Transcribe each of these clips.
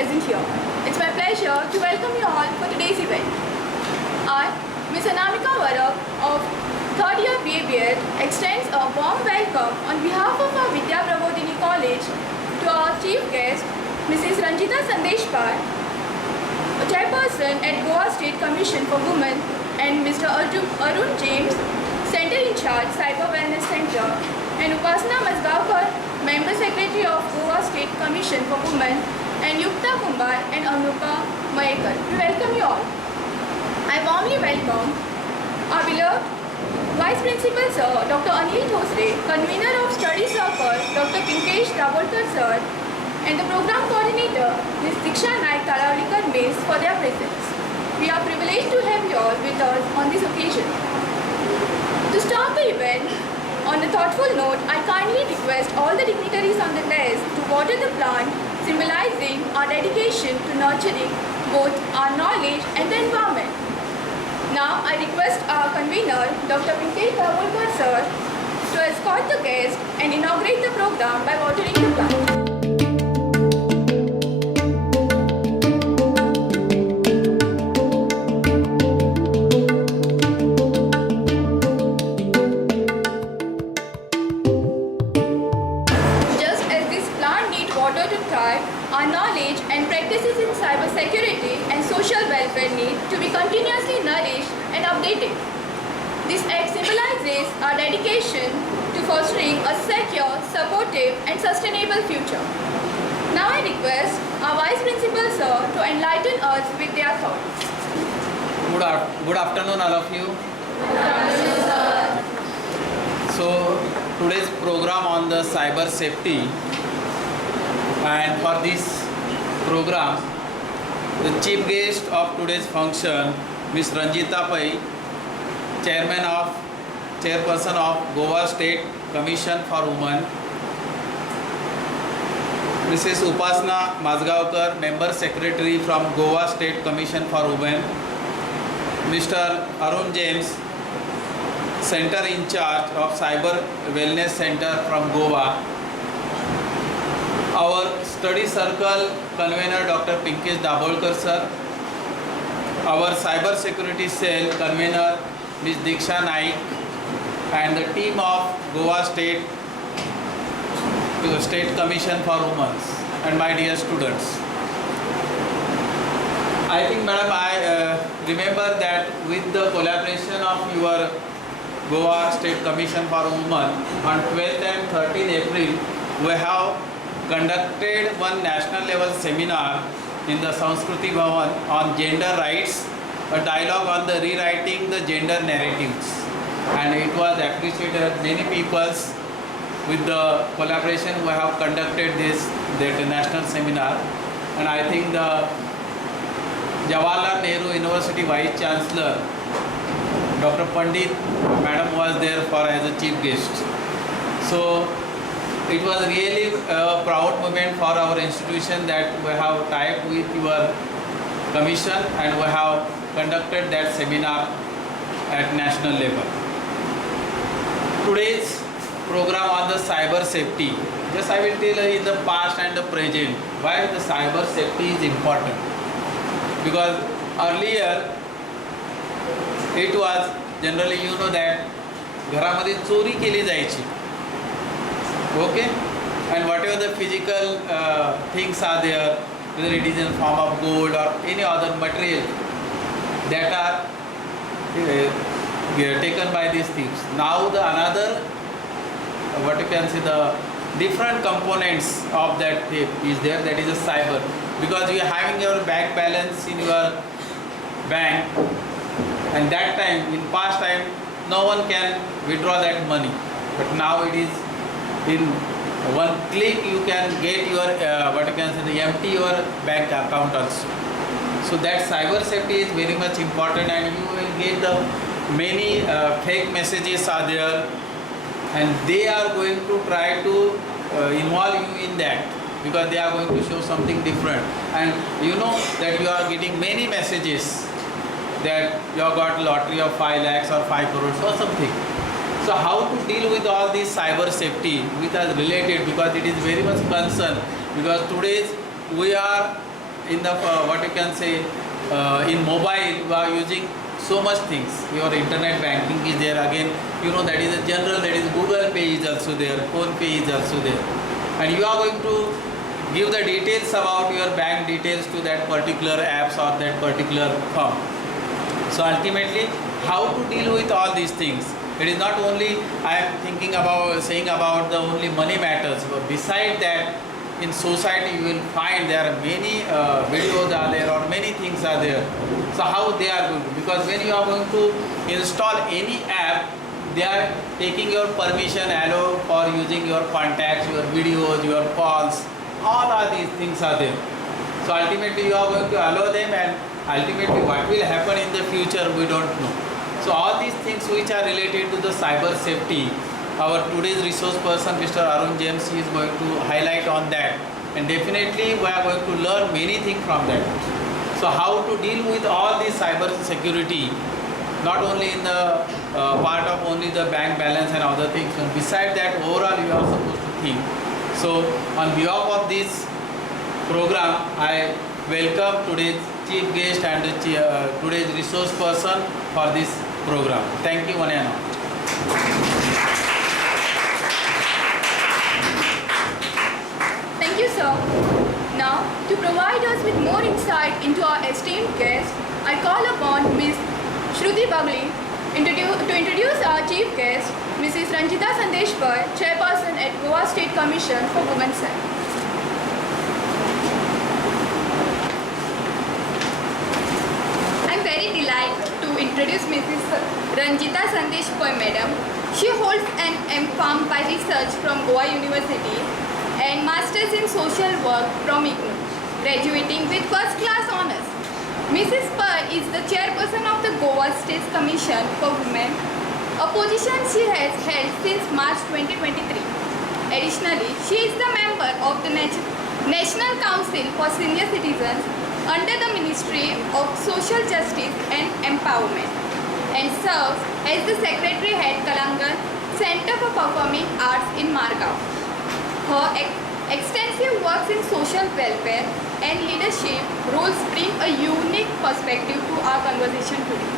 present here. It's my pleasure to welcome you all for today's event. I, Ms. Anamika Varak of 3rd year BABL extends a warm welcome on behalf of our Vidya Prabodhini College to our chief guest, Mrs. Ranjita Sandeshpal, Chairperson at Goa State Commission for Women, and Mr. Arun James, Center in Charge, Cyber Wellness Center, and Upasana Mazgaonkar, Member Secretary of Goa State Commission for Women, and Yukta Kumbar and Anupa Mayekar. We welcome you all. I warmly welcome our beloved Vice Principal Sir, Dr. Anil Thosre, Convener of Study Circle, Dr. Pinkesh Dabolkar Sir, and the Program Coordinator, Ms. Diksha Naik Talavlikar Miss, for their presence. We are privileged to have you all with us on this occasion. To start the event, on a thoughtful note, I kindly request all the dignitaries on the dais to water the plant, symbolizing our dedication to nurturing both our knowledge and the environment. Now, I request our convener, Dr. Pinkesh Dabolkar Sir, to escort the guests and inaugurate the program by watering the plant. Our knowledge and practices in cybersecurity and social welfare need to be continuously nourished and updated. This act symbolizes our dedication to fostering a secure, supportive and sustainable future. Now I request our Vice Principal Sir to enlighten us with their thoughts. Good afternoon all of you. Good afternoon, sir. So today's program on the cyber safety, and for this program the chief guest of today's function, Ms. Ranjita Pai, Chairperson of Goa State Commission for Women, Mrs. Upasana Mazgaonkar, Member Secretary from Goa State Commission for Women, Mr. Arun James, Center in Charge of Cyber Wellness Center from Goa, our study circle convener Dr. Pinkesh Dabolkar Sir, our cyber security cell convener Ms. Diksha Naik, and the team of Goa State Commission for Women, and my dear students. I think, madam, I remember that with the collaboration of your Goa State Commission for Women, on 12th and 13th April we have conducted one national level seminar in the Sanskriti Bhavan on gender rights, a dialogue on the rewriting the gender narratives, and it was appreciated. Many peoples with the collaboration we have conducted that national seminar, and I think the Jawaharlal Nehru University Vice Chancellor Dr. Pandit Madam was there for as a chief guest. So it was really a proud moment for our institution that we have tied with your commission and we have conducted that seminar at national level. Today's program on the cyber safety, just I will tell you in the past and the present why the cyber safety is important. Because earlier it was generally, you know, that घरामध्ये चोरी केली जायची. Okay, and whatever the physical things are there, whether it is in form of gold or any other material that are taken by these thieves. Now the another, what you can say, the different components of that thief is there, that is a cyber. Because you are having your bank balance in your bank, and that time, in past time, no one can withdraw that money, but now it is in one click you can get your what you can say, the empty your bank account also. So that cyber safety is very much important, and you will get the many fake messages are there, and they are going to try to involve you in that, because they are going to show something different, and you know that you are getting many messages that you have got lottery of 5 lakhs or 5 crores or something. So how to deal with all this cyber safety which is related, because it is very much concern, because today we are in the what you can say in mobile you are using so much things. Your internet banking is there again. You know that is a general. That is Google Pay is also there. Phone Pay is also there, and you are going to give the details about your bank details to that particular apps or that particular firm. So ultimately, how to deal with all these things? It is not only I am thinking about saying about the only money matters, but beside that, in society you will find there are many videos are there or many things are there. So how they are going to, because when you are going to install any app, they are taking your permission, allow for using your contacts, your videos, your calls, all of these things are there. So ultimately you are going to allow them, and ultimately what will happen in the future we don't know. So all these things which are related to the cyber safety, our today's resource person Mr. Arun James is going to highlight on that, and definitely we are going to learn many things from that. So how to deal with all this cyber security, not only in the part of only the bank balance and other things, and beside that overall you are supposed to think. So on behalf of this program, I welcome today's chief guest and today's resource person for this program. Thank you one and all. Thank you, sir. Now, to provide us with more insight into our esteemed guest, I call upon Ms. Shruti Bagli to introduce our chief guest, Mrs. Ranjita Sandeshwar, Chairperson at Goa State Commission for Women's Health. I am very delighted to introduce Mrs. Ranjita Sandeshwar, Madam. She holds an M.Pharm by Research from Goa University and Masters in Social Work from IGNOU, graduating with first class honors. Mrs. Pur is the chairperson of the Goa State Commission for Women, a position she has held since March 2023. Additionally, she is the member of the National Council for Senior Citizens under the Ministry of Social Justice and Empowerment, and serves as the Secretary at Kalangan Center for Performing Arts in Margao. Her extensive works in social welfare and leadership roles bring a unique perspective to our conversation today.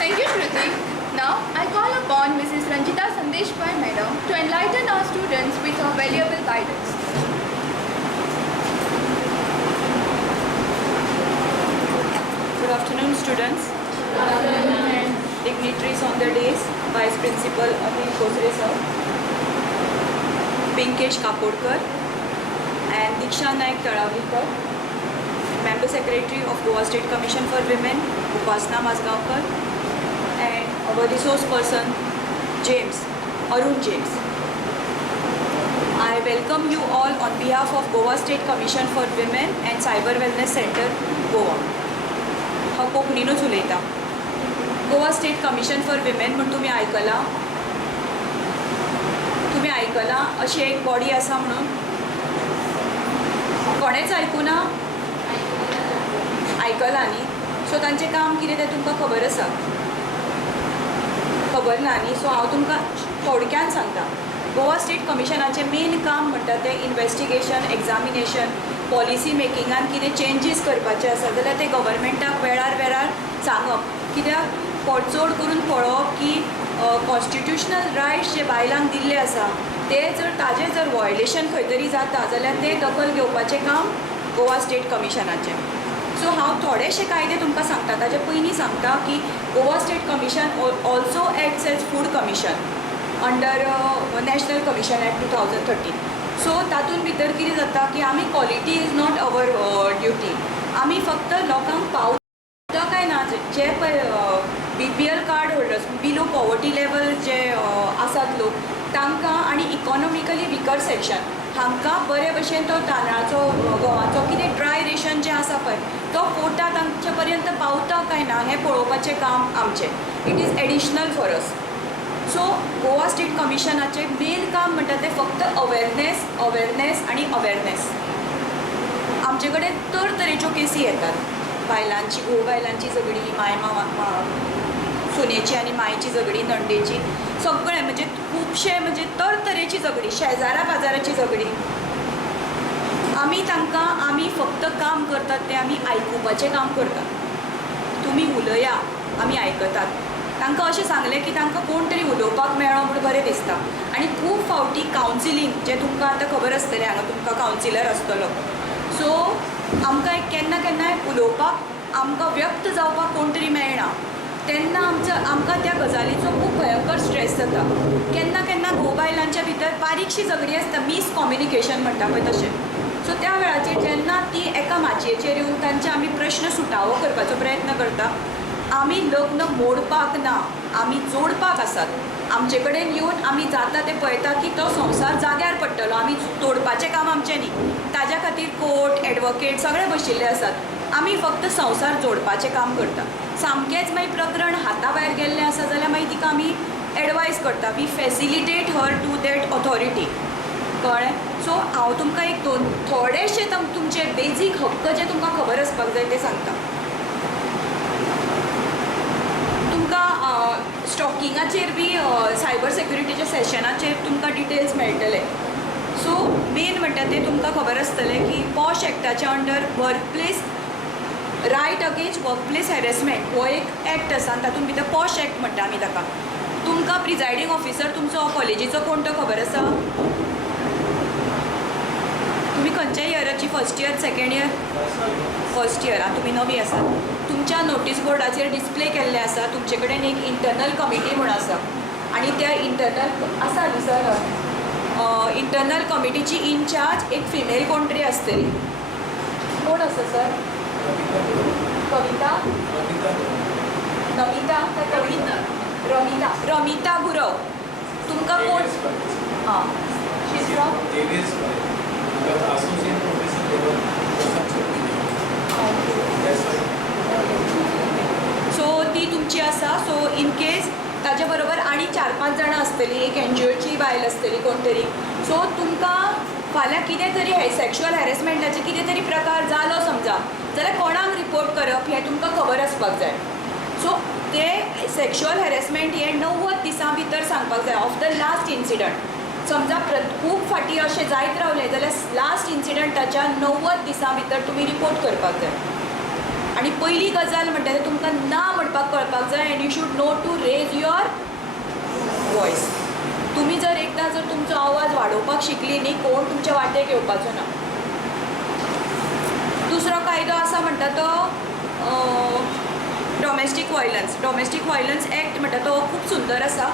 Thank you, Shruti. Now, I call upon Mrs. Ranjita Sandeshwar, Madam, to enlighten our students with her valuable guidance. Good afternoon, students. Dignitaries on the days, Vice Principal Anil Kozre sir, Pinkesh Kapodkar, and Diksha Naik Tadavlikar, Member Secretary of Goa State Commission for Women, Upasna Mazgaonkar, and our resource person, Arun James. I welcome you all on behalf of Goa State Commission for Women and Cyber Wellness Center, Goa. हांव कोंकणीनूच उलयतां. Goa state commission for women म्हण तुमी आयकलां अशी एक body आसा म्हणून. कोणेच आयकुना? आयकलां न्ही. सो तांचें काम कितें तें तुमकां खबर आसा? खबर ना न्ही. सो हांव तुमकां थोडक्यान सांगता. गोवा स्टेट कमिशनाचें मेन काम म्हणटा तें इन्वेस्टिगेशन, एग्जामिनेशन, पॉलिसी मेकिंगान कितें चेंजीस करपाचे आसा जाल्यार ते गव्हर्मेंटाक वेळार वेळार सांगप. कित्याक चड करून पळोवप की कॉन्स्टिट्युशनल रायट्स जे बायलांक दिल्ले आसा ते ताजें जर वॉयलेशन खंय तरी जाता जाल्यार ते दखल घेवपाचें काम गोवा स्टेट कमिशनाचें. सो हांव थोडेशे कायदे तुमकां सांगता. ताजे पयलीं सांगता की Goa state commission also acts as food commission under national commission act 2013. So तातूंत भितर कितें जाता की आमी quality is not our duty. आमी फक्त लोकांक पावता काय ना जे पळय BPL card holders, below poverty level जे आसात लोक तांकां आनी इकॉनॉमिकली विकर सेक्शन हांकां बरे भशेन तो तांदळाचो गंवाचो कितें ड्राय रेशन जें आसा पळय तो कोटा तांचे पर्यंत पावता काय ना हें पळोवपाचें काम आमचें. It is additional for us. So Goa state कमिशनाचें मेन काम म्हणटा तें फक्त अवेरनेस आनी अवेरनेस. आमचे कडेन तरेच्यो केसी येतात बायलांची, घोव बायलांची झगडी, माय मांवाक. सुनेची आनी मायेची झगडी, नंडेची, सगळें म्हणजे खुबशे म्हणजे तरेची झगडी, शेजारा पाजाराची झगडी. आमी फक्त काम करतात ते आमी आयकुपाचें काम करतात. तुमी उलया, आमी आयकतात. तांकां अशें सांगलें की तांकां कोण तरी उलोवपाक मेळ्ळो म्हूण बरें दिसता. आनी खूब फावटी कावन्सिलींग, जें तुमकां आतां खबर आसतलें, हांगा तुमकां कावन्सिलर आसतलो. सो आमकां केन्ना केन्नाय उलोवपाक, आमकां व्यक्त जावपाक कोण तरी मेळना, तेन्ना आमकां त्या गजालीचो खूब भयंकर स्ट्रेस जाता. केन्ना केन्ना घोव बायलांच्या भितर बारीकशी झगडी आसता, मिसकम्युनिकेशन म्हणटा पळय तशें. सो त्या वेळाचेर जेन्ना ती एका माचयेचेर येवन तांचे आमी प्रश्न सुटावो करपाचो प्रयत्न करता, आमी लग्न मोडपाक ना, आमी जोडपाक आसात. आमचे कडेन येवन आमी जाता तें पळयता की तो संवसार जाग्यार पडटलो, आमी तोडपाचें काम आमचें न्ही. ताज्या खातीर कोर्ट, एडवोकेट सगळे बशिल्ले आसात. आमी फक्त संवसार जोडपाचें काम करता. सामकेंच मागीर प्रकरण हाता भायर गेल्लें आसा जाल्यार मागीर तिका आमी एडवायस करता. We facilitate her to that authority. कळ्ळें? सो हांव तुमकां थोडेशे तुमचे बेजीक हक्क जे तुमकां खबर आसपाक जाय ते सांगता. तुमकां स्टॉकिंगाचेर बी सायबर सेक्युरिटीच्या सेशनाचेर तुमकां डिटेल्स मेळटले. सो मेन म्हणटा तें तुमकां खबर आसतलें की पॉश एक्टाच्या under workplace right against workplace harassment हो एक एक्ट आसा आनी तातूंत भितर पॉश एक्ट म्हणटा आमी ताका. तुमकां प्रिजायडींग ऑफिसर तुमचो कॉलेजीचो कोण तो खबर आसा? तुमी खंयच्या इयराची? First year, second year? First year. आतां तुमी नवी आसात. तुमच्या नोटीस बोर्डाचेर डिस्प्ले केल्लें आसा तुमचे कडेन एक इंटरनल कमिटी म्हूण आसा. आनी त्या इंटरनल आसा न्ही सर? इंटरनल कमिटीची इनचार्ज एक फिमेल कोण तरी आसतली. कोण आसा सर? कविता? नमिता काय कविता? रमिता गुरव. तुमकां कोण? हां, शी इज फ्रॉम सो ती तुमची आसा. सो इन केस ताजे बरोबर आनी 4-5 जाणां आसतलीं, एक एनजीओची बायल आसतली कोण तरी. सो तुमकां फाल्यां कितें तरी सेक्शुअल हॅरेसमेंटाचे कितें तरी प्रकार जालो समजा, जाल्यार कोणाक रिपोर्ट करप हें तुमकां खबर आसपाक जाय. सो ते सेक्शुअल हॅरेसमेंट हें 90 दिसां भितर सांगपाक जाय ऑफ द लास्ट इन्सिडंट. समजा खूब फाटी अशें जायत रावलें जाल्यार लास्ट इन्सिडंटाच्या 90 दिसां भितर तुमी रिपोर्ट करपाक जाय. आनी पयली गजाल म्हणटा तें तुमकां ना म्हणपाक कळपाक जाय. And you should know to raise your voice. तुमी जर एकदां जर तुमचो आवाज वाडोवपाक शिकली न्ही, कोण तुमच्या वाटेक येवपाचो ना. दुसरो कायदो आसा म्हणटा तो डॉमेस्टीक व्हायलन्स एक्ट म्हणटा तो खूब सुंदर आसा.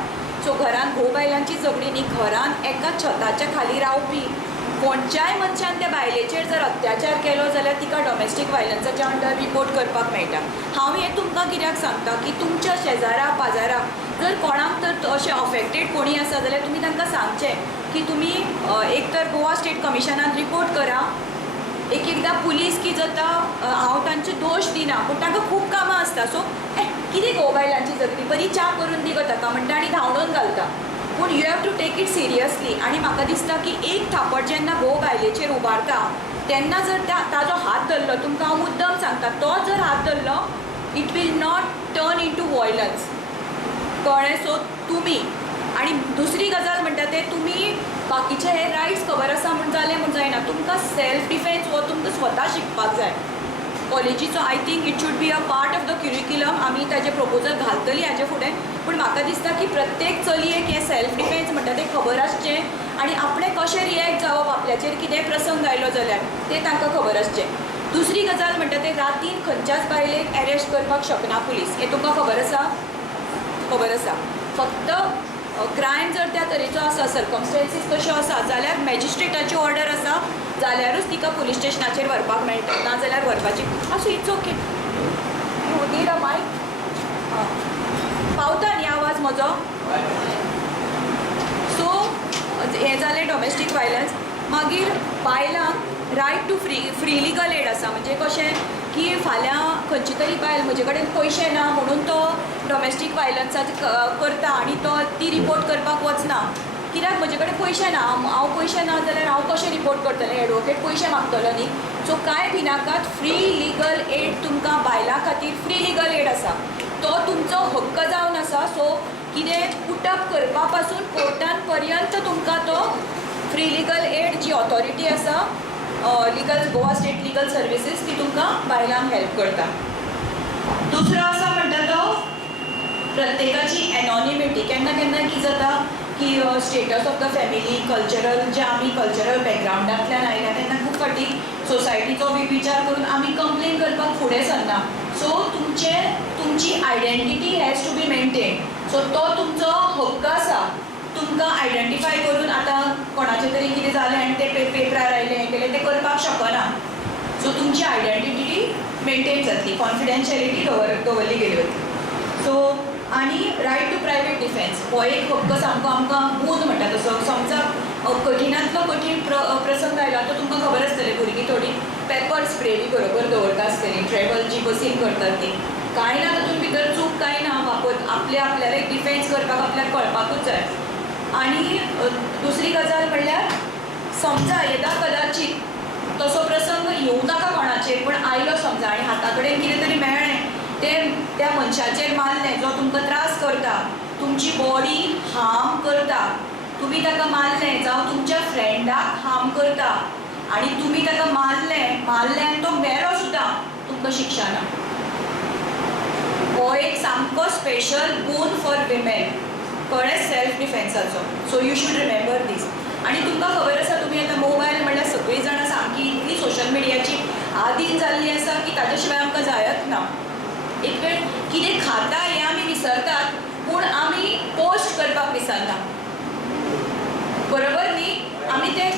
सो घरान घोव बायलांची झगडी न्ही, घरान एका छताच्या खाली रावपी कोणच्याय मनशान त्या बायलेचेर जर अत्याचार केलो जाल्यार तिका डॉमेस्टीक व्हायलन्साच्या अंडर रिपोर्ट करपाक मेळटा. हांव हें तुमकां कित्याक सांगता की तुमच्या शेजारा पाजारा जर कोणाक तर अशें अफेक्टेड कोणी आसा जाल्यार तुमी तांकां सांगचें की तुमी एक तर गोवा स्टेट कमिशनान रिपोर्ट करा. एकदां पुलीस कितें जाता, हांव तांचे दोश दिना पूण तांकां खूब कामां आसता. सो कितें घोव बायलांची झगडी, बरी च्या करून दी गो ताका म्हणटा आनी धांवडोन घालता. पूण you have to take it seriously. आनी म्हाका दिसता की एक थापट जेन्ना घोव बायलेचेर उबारता तेन्ना जर ताजो हात धरलो, तुमकां हांव मुद्दम सांगता, तो जर हात धरलो it will not turn into violence. कळ्ळें? सो तुमी आनी दुसरी गजाल म्हणटा ते तुमी बाकीचे हे रायट्स खबर आसा म्हूण जालें म्हूण जायना. तुमकां सेल्फ डिफेन्स हो तुमकां स्वता शिकपाक जाय कॉलेजीचो. I think it should be a part of the curriculum. आमी ताजें प्रपोजल घालतली हाजे फुडें. पूण म्हाका दिसता की प्रत्येक चलयेक हें सेल्फ डिफेन्स म्हणटा तें खबर आसचें आनी आपणें कशें रियॅक्ट जावप आपल्याचेर कितें प्रसंग आयलो जाल्यार तें तांकां खबर आसचें. दुसरी गजाल म्हणटा तें रातीन खंयच्याच बायलेक एरेस्ट करपाक शकना पुलीस. हें तुमकां खबर आसा? खबर आसा. फक्त क्रायम जर त्या तरेचो आसा, सर्कमस्टेन्सीस तश्यो आसा जाल्यार मॅजिस्ट्रेटाची ऑर्डर आसा जाल्यारूच तिका पुलीस स्टेशनाचेर व्हरपाक मेळटा, ना जाल्यार व्हरपाची. असो it's okay. You need a मायक? पावता न्ही आवाज म्हजो? सो हें जालें डॉमेस्टीक व्हायलन्स. मागीर बायलांक right to free legal aid आसा. म्हणजे कशें की फाल्यां खंयची तरी बायल म्हजे कडेन पयशे ना म्हणून तो डॉमेस्टीक व्हायलन्साचें करता आनी तो ती रिपोर्ट करपाक वचना. कित्याक म्हजे कडेन पयशे ना, हांव पयशे ना जाल्यार हांव कशें रिपोर्ट करतलें? एडवोकेट पयशे मागतलो न्ही. सो कांय भिनाकात फ्री लिगल एड तुमकां बायलां खातीर फ्री लिगल एड आसा. तो तुमचो हक्क जावन आसा. सो कितें पुटअप करपा पासून कोर्टान पर्यंत तुमकां तो फ्री लिगल एड जी ऑथॉरिटी आसा legal Goa state legal services ती तुमकां बायलांक हेल्प करता. दुसरो आसा म्हणटा तो प्रत्येकाची एनॉनिमिटी. केन्ना केन्ना कितें जाता की status of the family cultural जे आमी कल्चरल बॅकग्रावंडांतल्यान आयल्या तेन्ना खूब फावटी सोसायटीचो बी विचार करून आमी कंप्लेन करपाक फुडें सरना. सो तुमची identity has to be maintain. So तो तुमचो हक्क आसा. तुमकां आयडेंटिफाय करून आतां कोणाचें तरी कितें जालें आनी तें पेपरार आयलें हें केलें तें करपाक शकना. सो तुमची आयडेंटिटी मेंटेन जातली. कॉन्फिडेन्शियलिटी दवरली गेली वतली. सो आनी रायट टू प्रायवेट डिफेन्स हो एक हक्क सामको आमकां मूद म्हणटा तसो. समजा कठिणांतलो कठीण प्रसंग आयलो तो तुमकां खबर आसतलें भुरगीं थोडी पेपर स्प्रे बी बरोबर दवरता आसतलीं ट्रॅव्हल जी बसीन करतात ती. कांय ना तातूंत भितर चूक कांय ना. आपल्याक डिफेन्स करपाक आपल्याक कळपाकूच जाय. आनी दुसरी गजाल म्हणल्यार समजा येदा कदाचित तसो प्रसंग येवं नाका कोणाचेर पूण आयलो समजा आनी हाता कडेन कितें तरी मेळ्ळें तें त्या मनशाचेर मारलें जो तुमकां त्रास करता तुमची बॉडी हार्म करता. तुमी ताका मारलें जावं तुमच्या फ्रेंडाक हार्म करता आनी तुमी ताका मारलें आनी तो मेलो सुद्दां तुमकां शिक्षा ना. हो एक सामको स्पेशल बोन फॉर विमेन कळ्ळें सेल्फ डिफेन्साचो. So you should remember this. आनी तुमकां खबर आसा तुमी आतां मोबायल म्हणल्यार सगळीं जाणां सामकी इतली सोशल मिडियाची आदीन जाल्ली आसा की ताज्या शिवाय आमकां जायत ना. एक वेळ कितें खाता हें आमी विसरतात पूण आमी पोस्ट करपाक विसरना. बरोबर न्ही. आमी तें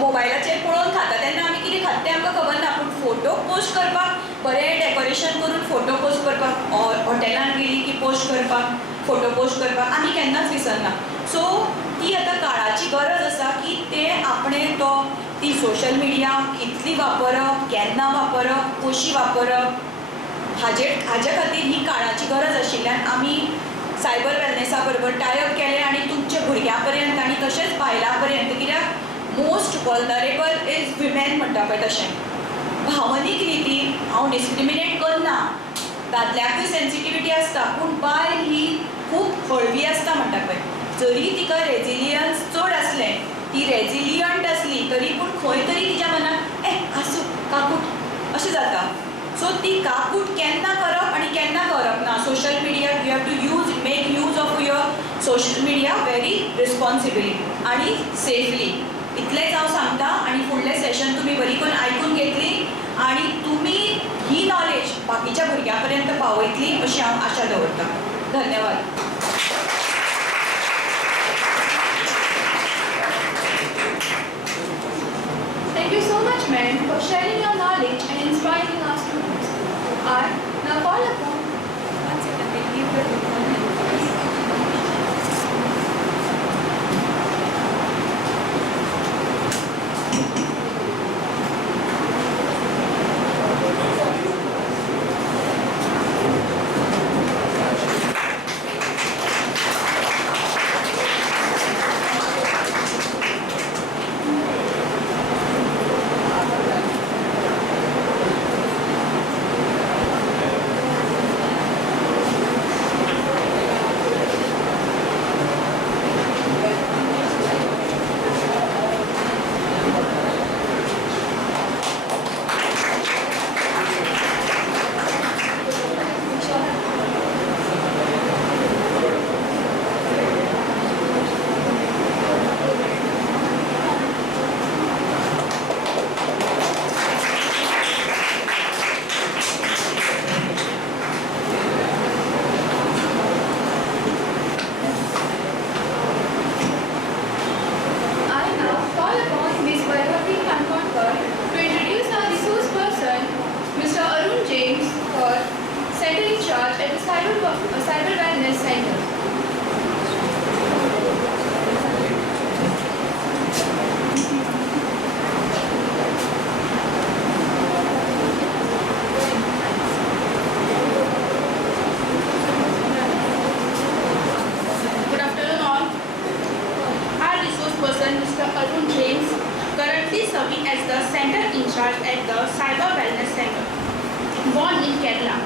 मोबायलाचेर पळोवन खाता तेन्ना आमी कितें खाता तें आमकां खबर ना पूण फोटो पोस्ट करपाक बरें डेकोरेशन करून फोटो पोस्ट करपाक हॉटेलान गेली की पोस्ट करपाक फोटो पोस्ट करपाक आमी केन्नाच विसरना. सो ती आतां काळाची गरज आसा की तें आपणें ती सोशल मिडिया कितली वापरप केन्ना वापरप कशी वापरप हाजे खातीर ही काळाची गरज आशिल्ल्यान आमी सायबर वेलनेसा बरोबर टायअप केलें आनी तुमच्या भुरग्यां पर्यंत आनी तशेंच बायलां पर्यंत कित्याक मोस्ट वल्नरेबल इज विमेन म्हणटा पळय तशें. भावनीक रितीन हांव डिस्क्रिमिनेट करना. दादल्याकूय सेन्सिटिविटी आसता पूण बायल ही खूब हळवी आसता म्हणटा पळय. जरी तिका रेजिलियन्स चड आसलें ती रेजिलियंट आसली तरी पूण खंय तरी तिच्या मनान आसूं काकूट अशें जाता. सो ती काकूट केन्ना करप आनी केन्ना करप ना. Social media you have to make use of your social media very responsibly आनी सेफली. इतलेंच हांव सांगता आनी फुडलें सेशन तुमी बरी करून आयकून घेतली आनी तुमी ही नॉलेज बाकीच्या भुरग्यां पर्यंत पावयतली अशी हांव आशा दवरतां. धन्यवाद. Thank you so much, ma'am, for sharing your knowledge and inspiring our students. I now call upon. One second, we'll give the microphone. Cyber Wellness Center. Good afternoon all. Our resource person Mr. Arun James, currently serving as the center in charge at the Cyber Wellness Center, born in Kerala.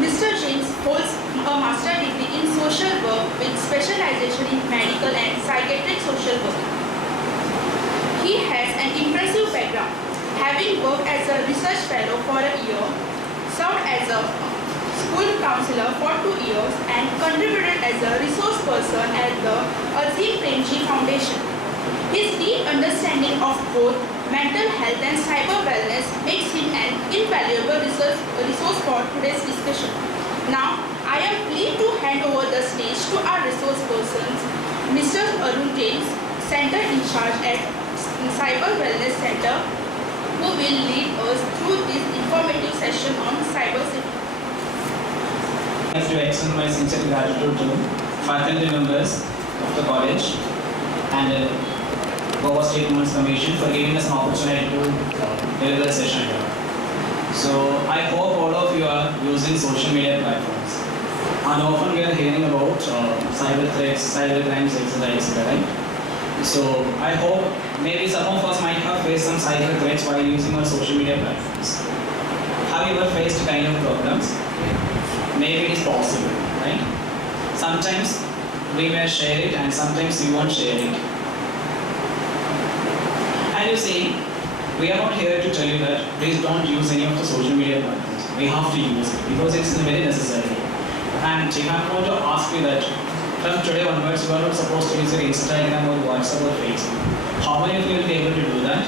Mr. James holds a master degree in social work with specialization in medical and psychiatric social work. He has an impressive background, having worked as a research fellow for a year, served as a school counselor for 2 years, and contributed as a resource person at the Azim Premji Foundation. His deep understanding of both mental health and cyber wellness makes him an invaluable resource for today's discussion. Now, I am pleased to hand over the stage to our resource persons, Mr. Arun James, Center in charge at Cyber Wellness Center, who will lead us through this informative session on cyber safety. I have to extend my sincere gratitude to faculty members of the college and Goa State Women's Commission for giving us an opportunity to deliver the session here. So I hope all of you are using social media platforms. And often we are hearing about cyber threats, cyber crimes, etc. Right? So I hope maybe some of us might have faced some cyber threats while using our social media platforms. Have you ever faced kind of problems? Maybe it is possible, right? Sometimes we may share it and sometimes we won't share it. And you see, we are not here to tell you that please don't use any of the social media platforms. We have to use it because it's very necessary. And I'm going to ask you that from today onwards, you are not supposed to use your Instagram or WhatsApp or Facebook. How many of you will be able to do that?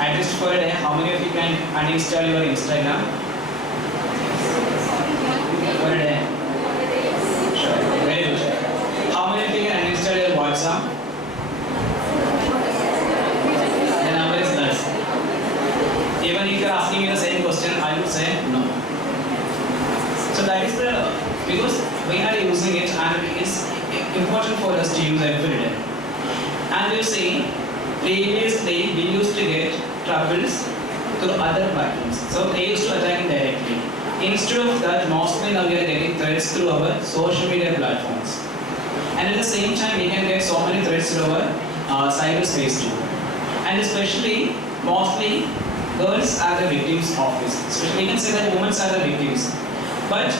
At least for a day, how many of you can uninstall your Instagram? For a day? Sure, very good. How many of you can uninstall your WhatsApp? The number is less. Even if you are asking me the same question, I would say no. So that is because we are using it and it's important for us to use every day. And you see, previously we used to get troubles through other platforms. So they used to attack directly. Instead of that, mostly now we are getting threats through our social media platforms. And at the same time, we can get so many threats through our cyberspace too. And especially, mostly, girls are the victims of this. Especially, we can say that women are the victims. But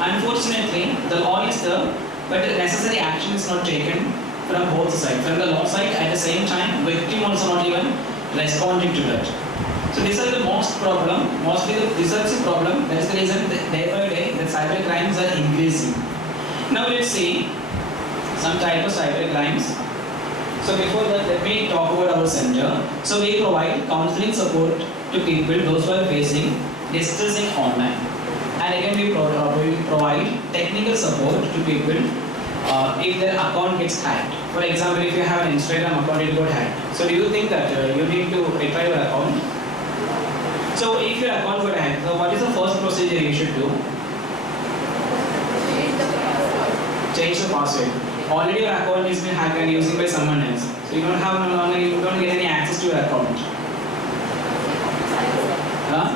unfortunately, the law is there, but the necessary action is not taken from both sides. From the law side, at the same time, victim also not even responding to that. So these are the most problem, mostly this is the problem. That is the reason that day by day the cyber crimes are increasing. Now let's see some type of cyber crimes. So before that, let me talk about our center. So we provide counseling support to people, those who are facing distressing online. And again, we provide technical support to people if their account gets hacked. For example, if you have an Instagram account, it got hacked. So do you think that you need to retrieve your account? So if your account got hacked, so what is the first procedure you should do? Change the password. Already your account is been hacked and used by someone else. So you don't get any access to your account. Huh?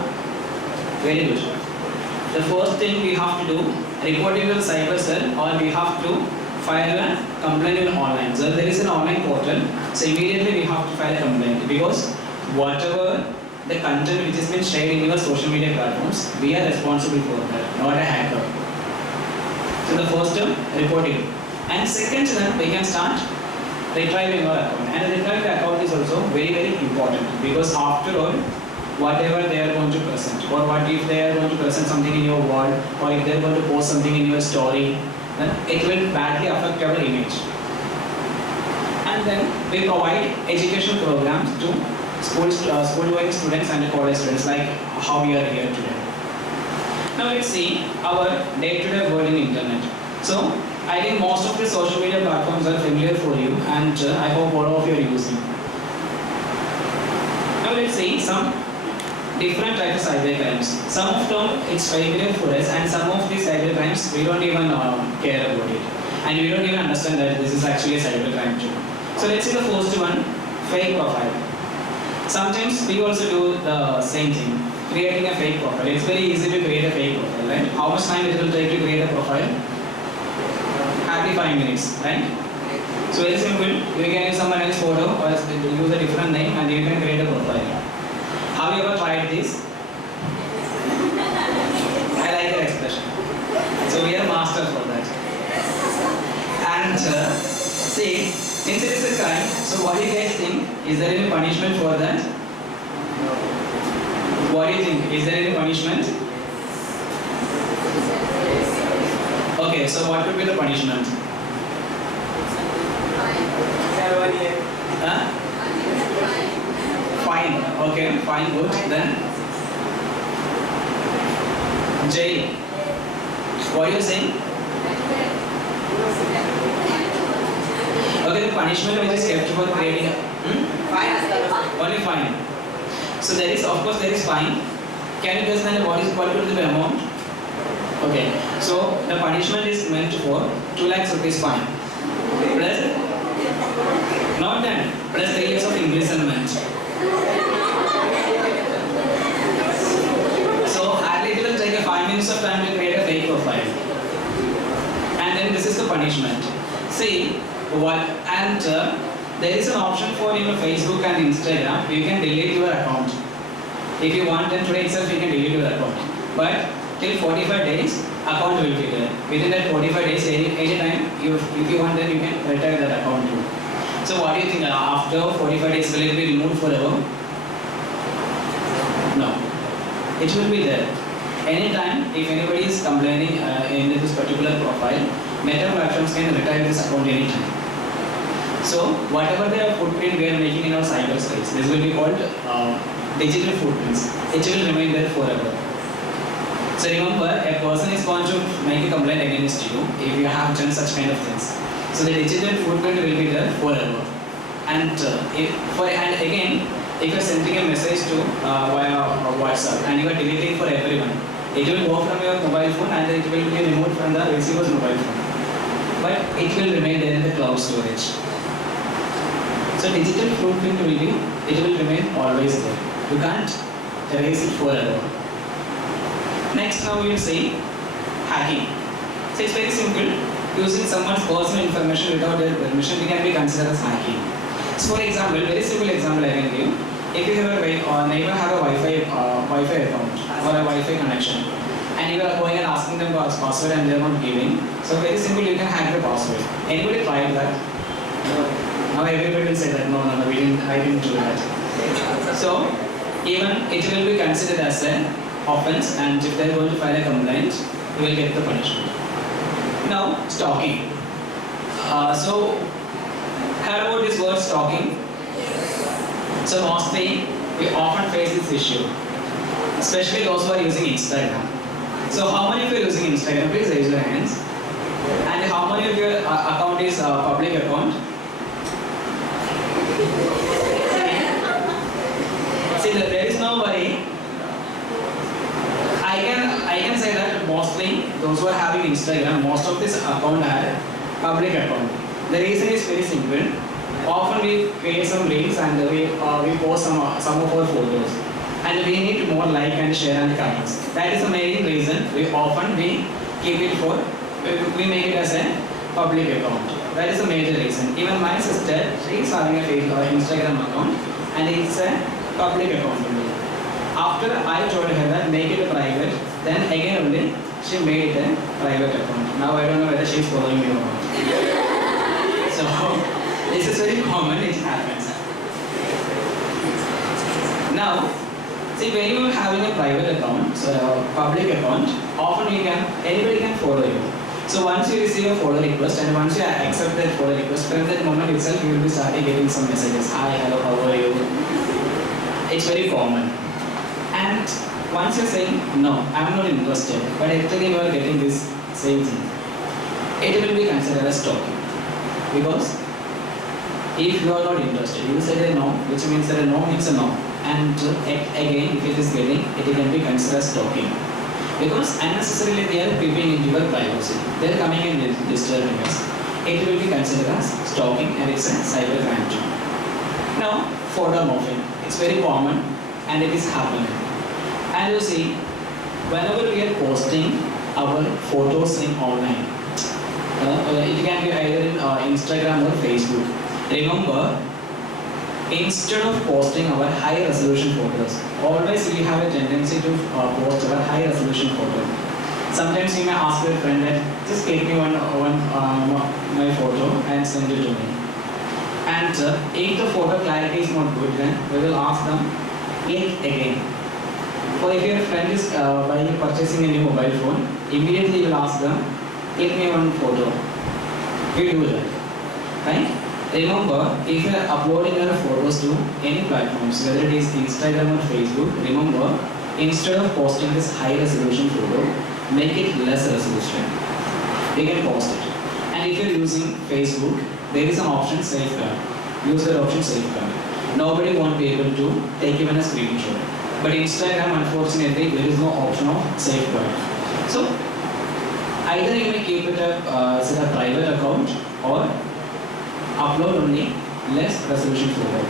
Very good. The first thing we have to do, report it to the cyber cell, or we have to file a complaint online. So there is an online portal, so immediately we have to file a complaint because whatever the content which has been shared in your social media platforms, we are responsible for that, not a hacker. So the first term, report it. And second term, we can start retrieving your account. And retrieving the account is also very, very important because after all, whatever they are going to present, or what if they are going to present something in your wall, or if they are going to post something in your story, then it will badly affect your image. And then we provide education programs to school-going students and college students, like how we are here today. Now let's see our day-to-day world in internet. So I think most of the social media platforms are familiar for you, and I hope all of you are using. Now let's see some different types of cyber crimes. Some of them it's familiar for us, and some of these cyber crimes we don't even care about it, and we don't even understand that this is actually a cyber crime too. So let's see the first one, fake profile. Sometimes we also do the same thing, creating a fake profile. It's very easy to create a fake profile, right? How much time it will take to create a profile? Hardly 5 minutes, right? So very simple. You can use someone else's photo or use a different name and you can create a profile. Have you ever tried this? I like it So what do you guys think? Is there any punishment for that? What do you think? Is there any punishment? Okay, so what could be the punishment? Huh? Fine. Okay, fine, good. Then jail. What are you saying? Okay, the punishment which is kept for creating. Only fine. So there is, of course, there is fine. Can you guess then what will be the amount? Okay. So the punishment is meant for 2 lakhs rupees fine. Plus, not done. Plus 3 years of imprisonment. So hardly it will take a 5 minutes of time to create a fake profile. And then this is the punishment. See what and there is an option for Facebook and Instagram. You can delete your account. If you want, then today itself you can delete your account. But till 45 days, account will be there. Within that 45 days, any time, if you want, then you can retire that account too. So what do you think? After 45 days, will it be removed forever? No. It will be there. Anytime, if anybody is complaining in this particular profile, Meta platforms can retire this account anytime. So whatever the footprint we are making in our cyberspace, this will be called digital footprints. It will remain there forever. So remember, a person is going to make a complaint against you if you have done such kind of things. So the digital footprint will be there forever. And again, if you are sending a message to via WhatsApp and you are deleting for everyone, it will go from your mobile phone and it will be removed from the receiver's mobile phone. But it will remain there in the cloud storage. So digital footprint it will remain always there. You can't erase it forever. Next, now we will see hacking. So it's very simple. Using someone's personal information without their permission, it can be considered as hacking. So for example, very simple example I can give. If you have a neighbor have a Wi-Fi account or a Wi-Fi connection, and you are going and asking them for a password and they are not giving, so very simple, you can hack the password. Anybody tried that? Now everybody will say that no, I didn't do that. So even it will be considered as an offense, and if they are going to file a complaint, you will get the punishment. Now stalking. So heard about this word stalking? So mostly we often face this issue, especially those who are using Instagram. So how many of you are using Instagram? Please raise your hands. And how many of your account is a public account? See, there is no worry. I can say that mostly those who are having Instagram, most of this account are public account. The reason is very simple. Often we create some reels and we post some of our photos, and we need more like and share and comments. That is the main reason we keep it for, we make it as a public account. That is the major reason. Even my sister, she is having a Instagram account and it's a public account only. After I told her that make it private, then again only she made it a private account. Now I don't know whether she is following me or not. So this is very common, it happens. Now, see, when you are having a private account, so a public account, often anybody can follow you. So once you receive a follow request and once you accept that follow request, from that moment itself you will be starting getting some messages. Hi, hello, how are you? It's very common. And once you're saying, no, I'm not interested, but actually you are getting this same thing, it will be considered as stalking. Because if you are not interested, you say a no, which means that a no means a no. And again, if it is getting, it can be considered as stalking. Because unnecessarily they are peeping into your privacy. They are coming in and disturbing us. It will be considered as stalking and it's a cyber crime too. Now, photo morphing. It's very common and it is happening. And you see, whenever we are posting our photos in online, it can be either in Instagram or Facebook. Remember, instead of posting our high resolution photos, always we have a tendency to post our high resolution photo. Sometimes you may ask your friend that just take me my photo and send it to me. And if the photo clarity is not good, then we will ask them click again. Or if your friend is purchasing a new mobile phone, immediately you will ask them click me one photo. We do that, right? Remember, if you are uploading your photos to any platforms, whether it is Instagram or Facebook, remember, instead of posting this high resolution photo, make it less resolution. You can post it. And if you are using Facebook, there is an option safeguard. Use that option safeguard. Nobody won't be able to take even a screenshot. But Instagram, unfortunately, there is no option of safeguard. So either you may keep it as a private account or upload only less resolution photo.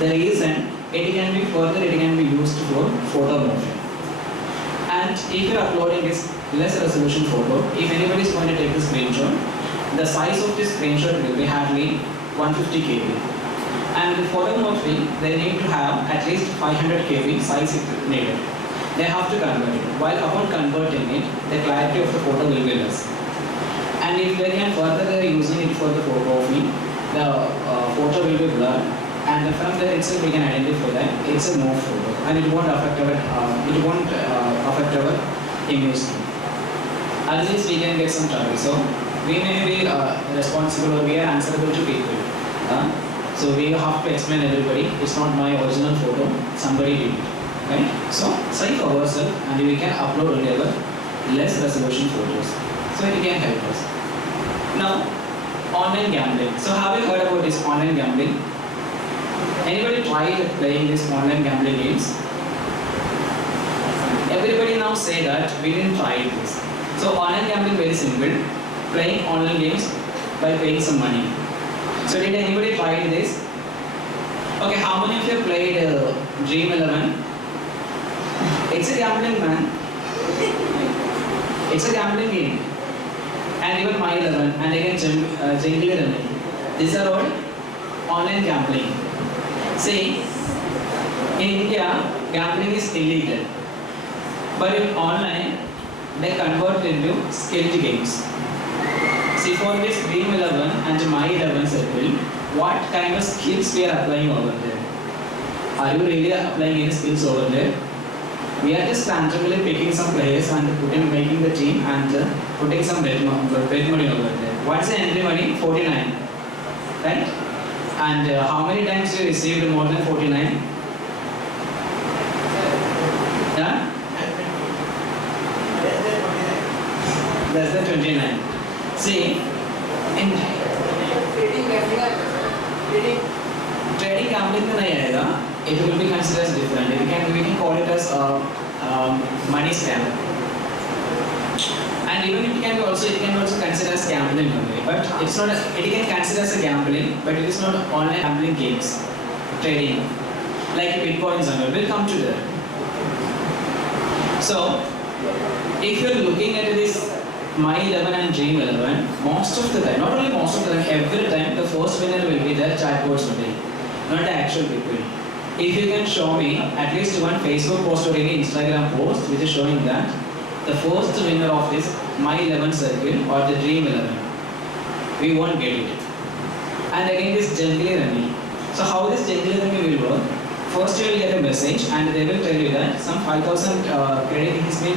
The reason it can be used for photo motion. And if you are uploading this less resolution photo, if anybody is going to take the screenshot, the size of this screenshot will be hardly 150 KB. And the photography, they need to have at least 500 KB size is needed. They have to convert it. While upon converting it, the clarity of the photo will be less. And if they can further using it for the photography, the photo will be blurred, and from there itself we can identify that it's a move photo, and it won't affect our image. At least we can get some trouble. So we may be responsible, or we are answerable to people. So we have to explain everybody. It's not my original photo. Somebody did it, right? So save ourselves, and we can upload only our less resolution photos. So it can help us. Now, online gambling. So have you heard about this online gambling? Anybody tried playing these online gambling games? Everybody now say that we didn't try this. So online gambling very simple. Playing online games by paying some money. So did anybody try this? Okay, how many of you played Dream 11? It's a gambling, man. It's a gambling game. And even My 11 and again Jungle Rummy. These are all online gambling. See, in India, gambling is illegal. But in online, they convert into skilled games. See, for this Dream 11 and My 11 circle, what kind of skills we are applying over there? Are you really applying any skills over there? We are just randomly picking some players and making the team and putting some bet money over there. What's the entry money? 49, right? And how many times you received more than 49? Yeah? Less than 29. See, in trading gambling, it will be considered as different. We can call it as money scam. And even it can also considered as gambling only. But it's not. It can consider as a gambling, but it is not online gambling games, trading, like bitcoins and all. We'll come to that. So, if you're looking at this My 11 and Dream 11, most of the time, not only most of the time, every time the first winner will be the chatbots only, not the actual people. If you can show me at least one Facebook post or any Instagram post which is showing that the first winner of this My 11 circle or the Dream 11, we won't get it. And again this Jungle Rummy. So how this Jungle Rummy will work? First you will get a message and they will tell you that some 5,000 credit has been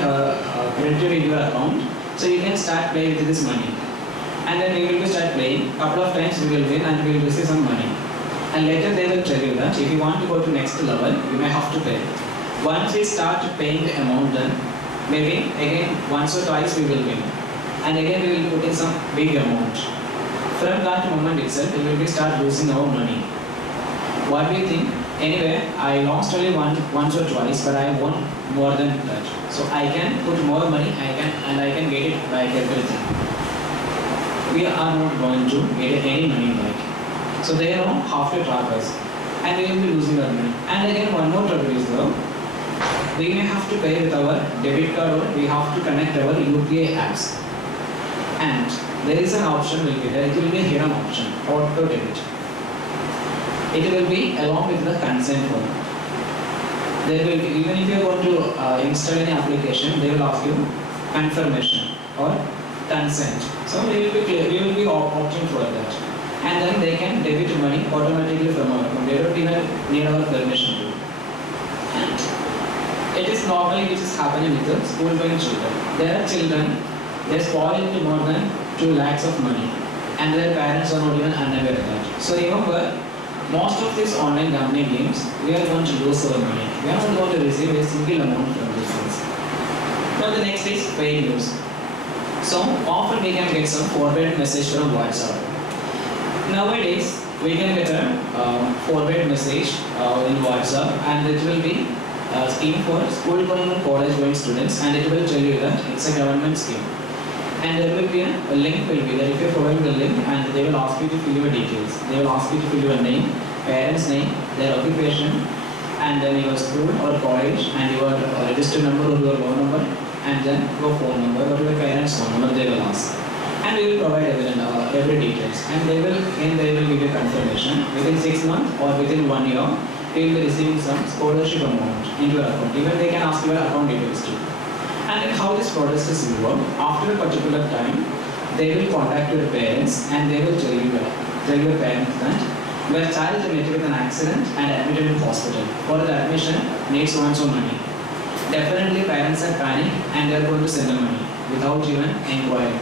credited in your account. So you can start playing with this money. And then we will start playing. Couple of times we will win and we will receive some money. And later they will tell you that if you want to go to next level, you may have to pay. Once we start paying the amount, then maybe again once or twice we will win. And again we will put in some big amount. From that moment itself, we will start losing our money. What do you think? Anyway, I lost only once or twice, but I won more than that. So I can put more money, I can get it back everything. We are not going to get any money back. So they know how to trap us. And we will be losing our money. And again one more trouble is though, we may have to pay with our debit card or we have to connect our UPI apps. And there is an option will be there, it will be a hidden option, auto debit. It will be along with the consent form. There will be, even if you are going to install any application, they will ask you confirmation or consent. So we will be opting for that. and then they can debit money automatically from our account. They don't even need our permission to. It is normally which is happening with the school going children. There are children, they spoil into more than 2 lakhs of money, and their parents are not even unaware of that. So remember, most of these online gambling games, we are going to lose our money. We are not going to receive a single amount from these things. Now the next is paid news. So often we can get some forwarded message from WhatsApp. Nowadays, we can get a forwarded message in WhatsApp, and it will be a scheme for school going and college going students, and it will tell you that it's a government scheme. And there will be a link will be there. If you provide the link, and they will ask you to fill your details. They will ask you to fill your name, parents' name, their occupation, and then your school or college, and your register number or your phone number, and then your phone number or your parents' phone number. They will ask, and we will provide every details, and they will give you confirmation within 6 months or within 1 year. You will be receiving some scholarship amount into your account. Even they can ask your account details too. And how this process is involved, after a particular time, they will contact your parents, and they will tell your parents that your child met with an accident and admitted in hospital. For the admission, needs so much money. Definitely parents are panic, and they are going to send the money without even inquiry.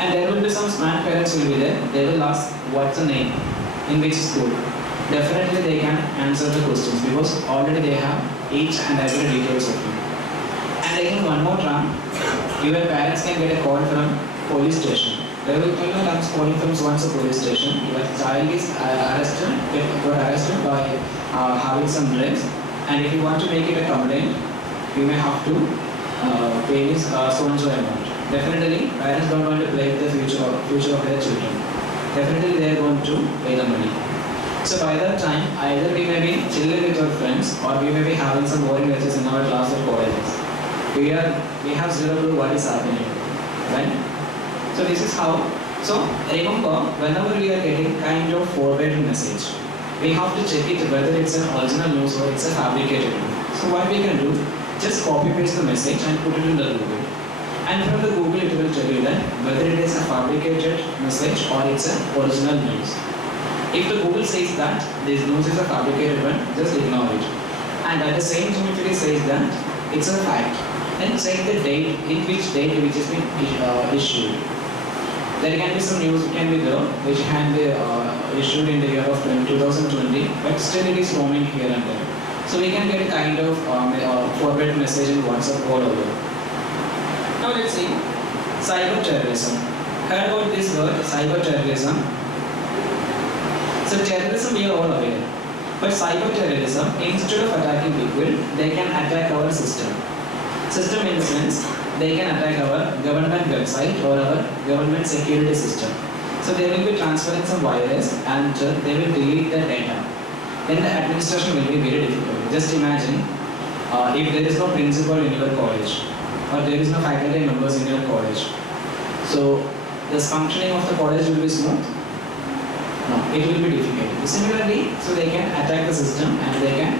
And there will be some smart parents will be there. They will ask what's the name, in which school. Definitely they can answer the questions because already they have each and every details of you. And again, one more time, your parents can get a call from police station. They will tell you that I'm calling from so-and-so police station. Your child is got arrested by having some drugs, and if you want to make it a complaint, you may have to pay this so-and-so amount. Definitely, parents don't want to play with the future of their children. Definitely, they are going to pay the money. So by that time, either we may be chilling with our friends, or we may be having some boring lectures in our class or colleges. We have zero clue what is happening, right? So this is how. So remember, whenever we are getting kind of forwarded message, we have to check it whether it's an original news or it's a fabricated one. So what we can do, just copy paste the message and put it in the Google. And from the Google, it will tell you that whether it is a fabricated message or it's an original news. If the Google says that this news is a fabricated one, just ignore it. And at the same time, if it says that it's a fact, then check the date, in which date which has been issued. There can be some news can be there which can be issued in the year of 2020, but still it is roaming here and there. So we can get a kind of forwarded message in WhatsApp all over. Now let's see, cyber terrorism. Heard about this word, cyber terrorism? So terrorism we are all aware, but cyber terrorism, instead of attacking people, they can attack our system. System in the sense, they can attack our government website or our government security system. So they will be transferring some virus, and they will delete the data. Then the administration will be very difficult. Just imagine if there is no principal in your college, or there is no faculty members in your college. So the functioning of the college will be smooth. No, it will be difficult. Similarly, so they can attack the system, and they can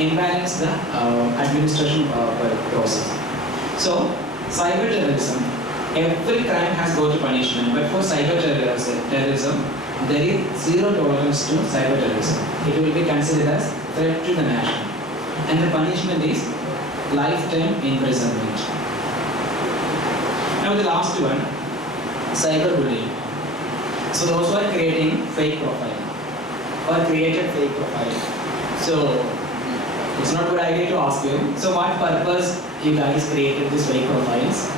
imbalance the administration process. So, cyber terrorism, every crime has got a punishment, but for cyber terrorism, there is zero tolerance to cyber terrorism. It will be considered as threat to the nation, and the punishment is lifetime imprisonment. Now the last one, cyberbullying. So those who are creating fake profile or created fake profile. So it's not a good idea to ask you. So what purpose you guys created these fake profiles?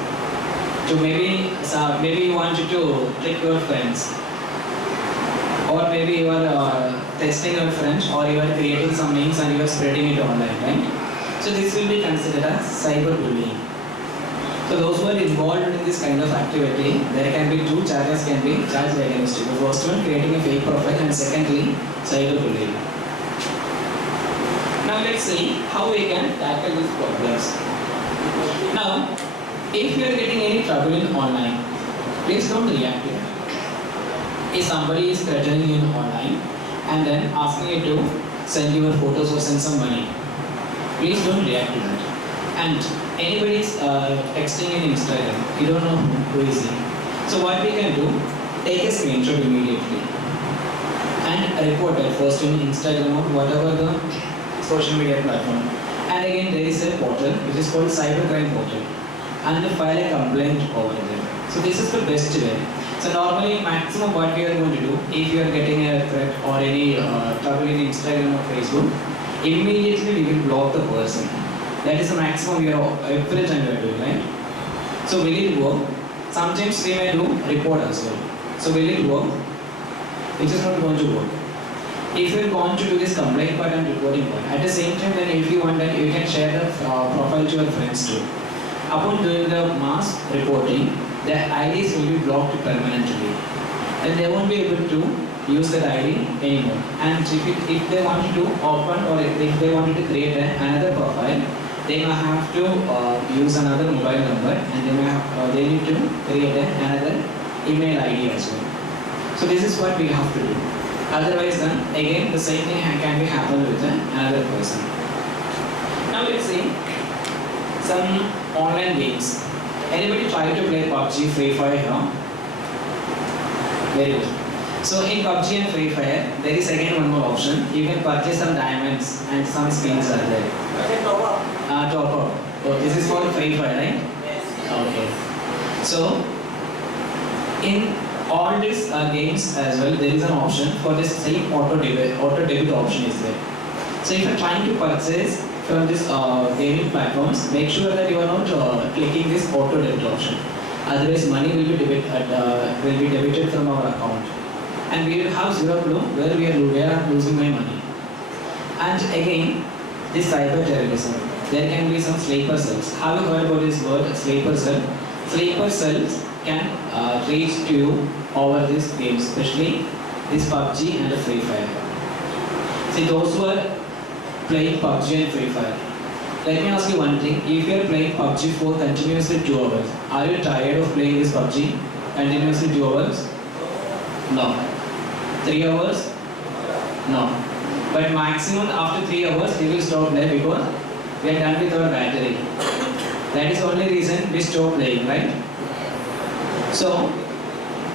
To maybe you wanted to trick your friends, or maybe you are testing your friends, or you are creating some names and you are spreading it online, right? So this will be considered as cyberbullying. So those who are involved in this kind of activity, there can be 2 charges can be charged against you. The first one, creating a fake profile, and secondly, cyberbullying. Now let's see how we can tackle these problems. Now, if you are getting any trouble in online, please don't react to it. If somebody is threatening you online and then asking you to send your photos or send some money, please don't react to that. And anybody is texting in Instagram, you don't know who is he. So what we can do, take a screenshot immediately. report it first in Instagram or whatever the social media platform. And again, there is a portal which is called cybercrime portal, and you file a complaint over there. So this is the best way. So normally, maximum what we are going to do, if you are getting a threat or any trouble in Instagram or Facebook, immediately we will block the person. That is the maximum we are every time we are doing, right? So will it work? Sometimes we may do report as well. So will it work? It is not going to work. If you are going to do this complaint part and reporting part, at the same time, then if you want that, you can share the profile to your friends too. Upon doing the mass reporting, their IDs will be blocked permanently, and they won't be able to use that ID anymore. And if they wanted to open or if they wanted to create another profile, they may have to use another mobile number, and they need to create another email ID as well. So this is what we have to do. Otherwise, then again the same thing can be happen with another person. Now let's see some online games. Anybody try to play PUBG, Free Fire here? Very good. So in PUBG and Free Fire, there is again one more option. You can purchase some diamonds and some skins are there. Top up. Oh, this is for Free Fire, right? Yes. Okay. So in all these games as well, there is an option for this same auto debit option is there. So if you are trying to purchase from this gaming platforms, make sure that you are not clicking this auto debit option. Otherwise, money will be debited from our account, and we will have zero clue where I'm losing my money. And again, this cyber terrorism. There can be some sleeper cells. Have you heard about this word, sleeper cell? Sleeper cells can reach to you over this game, especially this PUBG and the Free Fire. See, those who are playing PUBG and Free Fire, let me ask you one thing. If you are playing PUBG for continuously 2 hours, are you tired of playing this PUBG continuously 2 hours? No. 3 hours? No. But maximum after 3 hours, we will stop playing because we are done with our battery. That is the only reason we stop playing, right? So,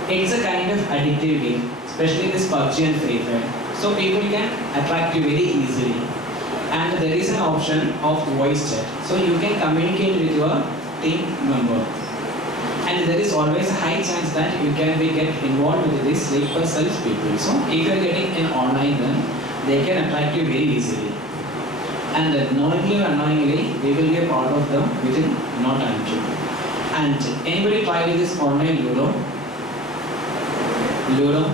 it's a kind of addictive game, especially this PUBG and Free Fire. So people can attract you very easily. And there is an option of voice chat. So you can communicate with your team member. And there is always a high chance that you can get involved with these sleeper cells people. So if you are getting in online, then they can attract you very easily. And knowingly or unknowingly, we will be a part of them within no time too. And anybody try this online Ludo? Ludo.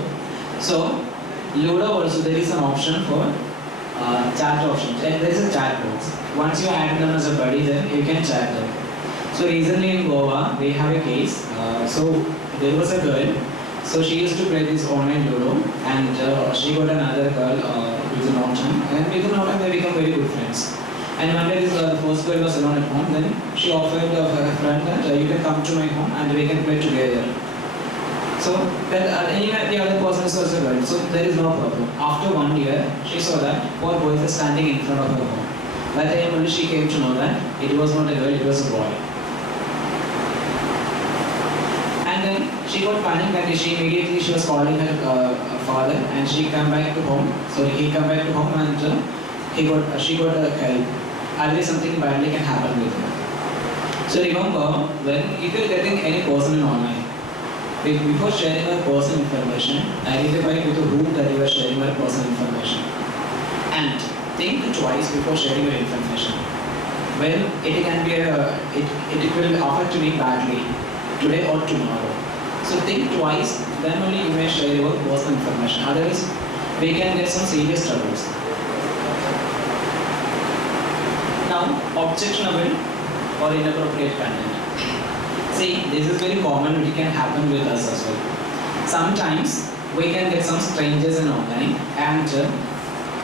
So Ludo also there is an option for chat options, and there is a chat box. Once you add them as a buddy, then you can chat them. So recently in Goa, we have a case. So there was a girl. So she used to play this online Ludo, and she got another girl within no time, and within no time they become very good friends. And one day this first girl was alone at home. Then she offered her friend that you can come to my home and we can play together. So then anyway, the other person is also girl, so there is no problem. After 1 year, she saw that 4 boys are standing in front of her home. That time only she came to know that it was not a girl, it was a boy. And then she got panicked and she immediately was calling her father, and she came back to home. So he came back to home and she got help. Otherwise something badly can happen with her. So remember, if you are getting any person in online, before sharing your personal information, identify with whom that you are sharing your personal information. And think twice before sharing your information. Well, it can be it will affect me badly today or tomorrow. So think twice, then only you may share your personal information. Otherwise, we can get some serious troubles. Now, objectionable or inappropriate content. See, this is very common, it can happen with us as well. Sometimes we can get some strangers in online, and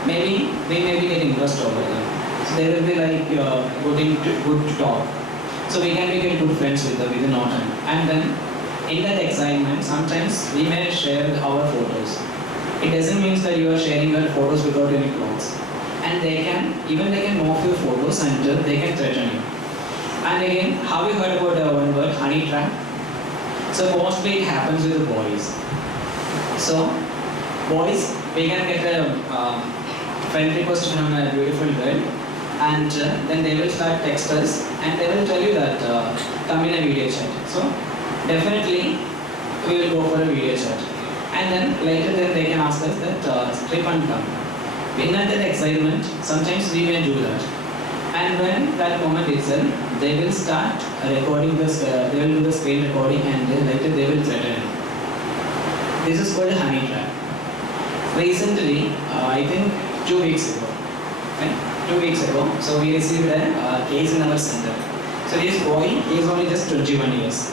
maybe we may be getting interest over them. So they will be like good to talk. So we can be good friends with them within no time. And then in that excitement, sometimes we may share our photos. It doesn't mean that you are sharing your photos without any clothes. And they can morph your photos and they can threaten you. And again, have you heard about one word, honey trap? So mostly it happens with the boys. So Boys, we can get a friend request from a beautiful girl, and then they will start text us, and they will tell you that come in a video chat. So definitely we will go for a video chat, and then later then they can ask us that strip and come. In that excitement, sometimes we may do that. And when that moment itself, they will start recording this, they will do the screen recording, and then later they will threaten. This is called a honey trap. Recently, I think 2 weeks ago, right? 2 weeks ago, so we received a case in our center. So this boy, he is only just 21 years.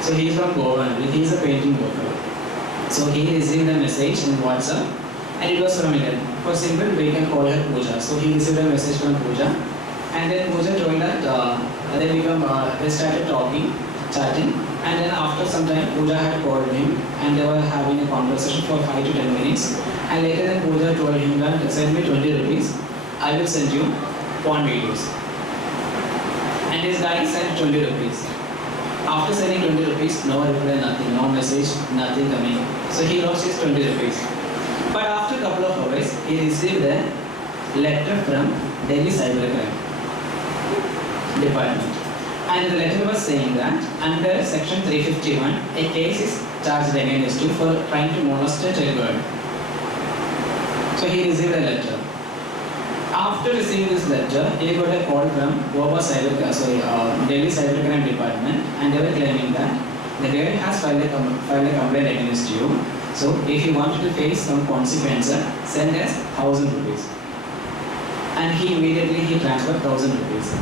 So he is from Goa, he is a painting worker. So he received a message in WhatsApp, and it was from India. For simple, we can call her Pooja. So he received a message from Pooja, and then Pooja told that they started talking, chatting, and then after some time, Pooja had called him, and they were having a conversation for 5 to 10 minutes. And later, then Pooja told him that send me 20 rupees, I will send you porn videos. And this guy sent 20 rupees. After sending 20 rupees, no reply, nothing, no message, nothing coming. So he lost his 20 rupees. But after a couple of hours, he received a letter from Delhi Cybercrime Department. And the letter was saying that under section 351, a case is charged against you for trying to molest a child girl. So he received a letter. After receiving this letter, he got a call from Delhi Cybercrime Department, and they were claiming that the girl has filed a complaint against you. So if you wanted to face some consequences, send us 1,000 rupees. And he immediately transferred 1,000 rupees.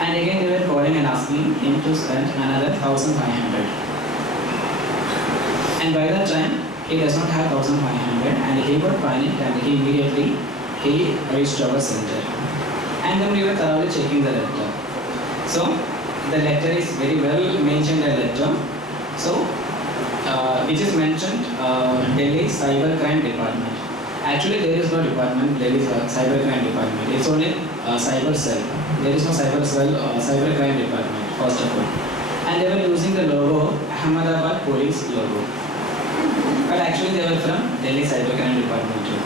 And again they were calling and asking him to spend another 1,500. And by that time, he does not have 1,500, and he got panicked, and he immediately reached our center. And then we were thoroughly checking the letter. So the letter is very well mentioned, a letter. So which is mentioned Delhi Cybercrime Department. Actually, there is no department, Delhi Cybercrime Department. It's only cyber cell. There is no cyber cell, cybercrime department, first of all. And they were using the logo, Ahmedabad Police logo. But actually, they were from Delhi Cybercrime Department too.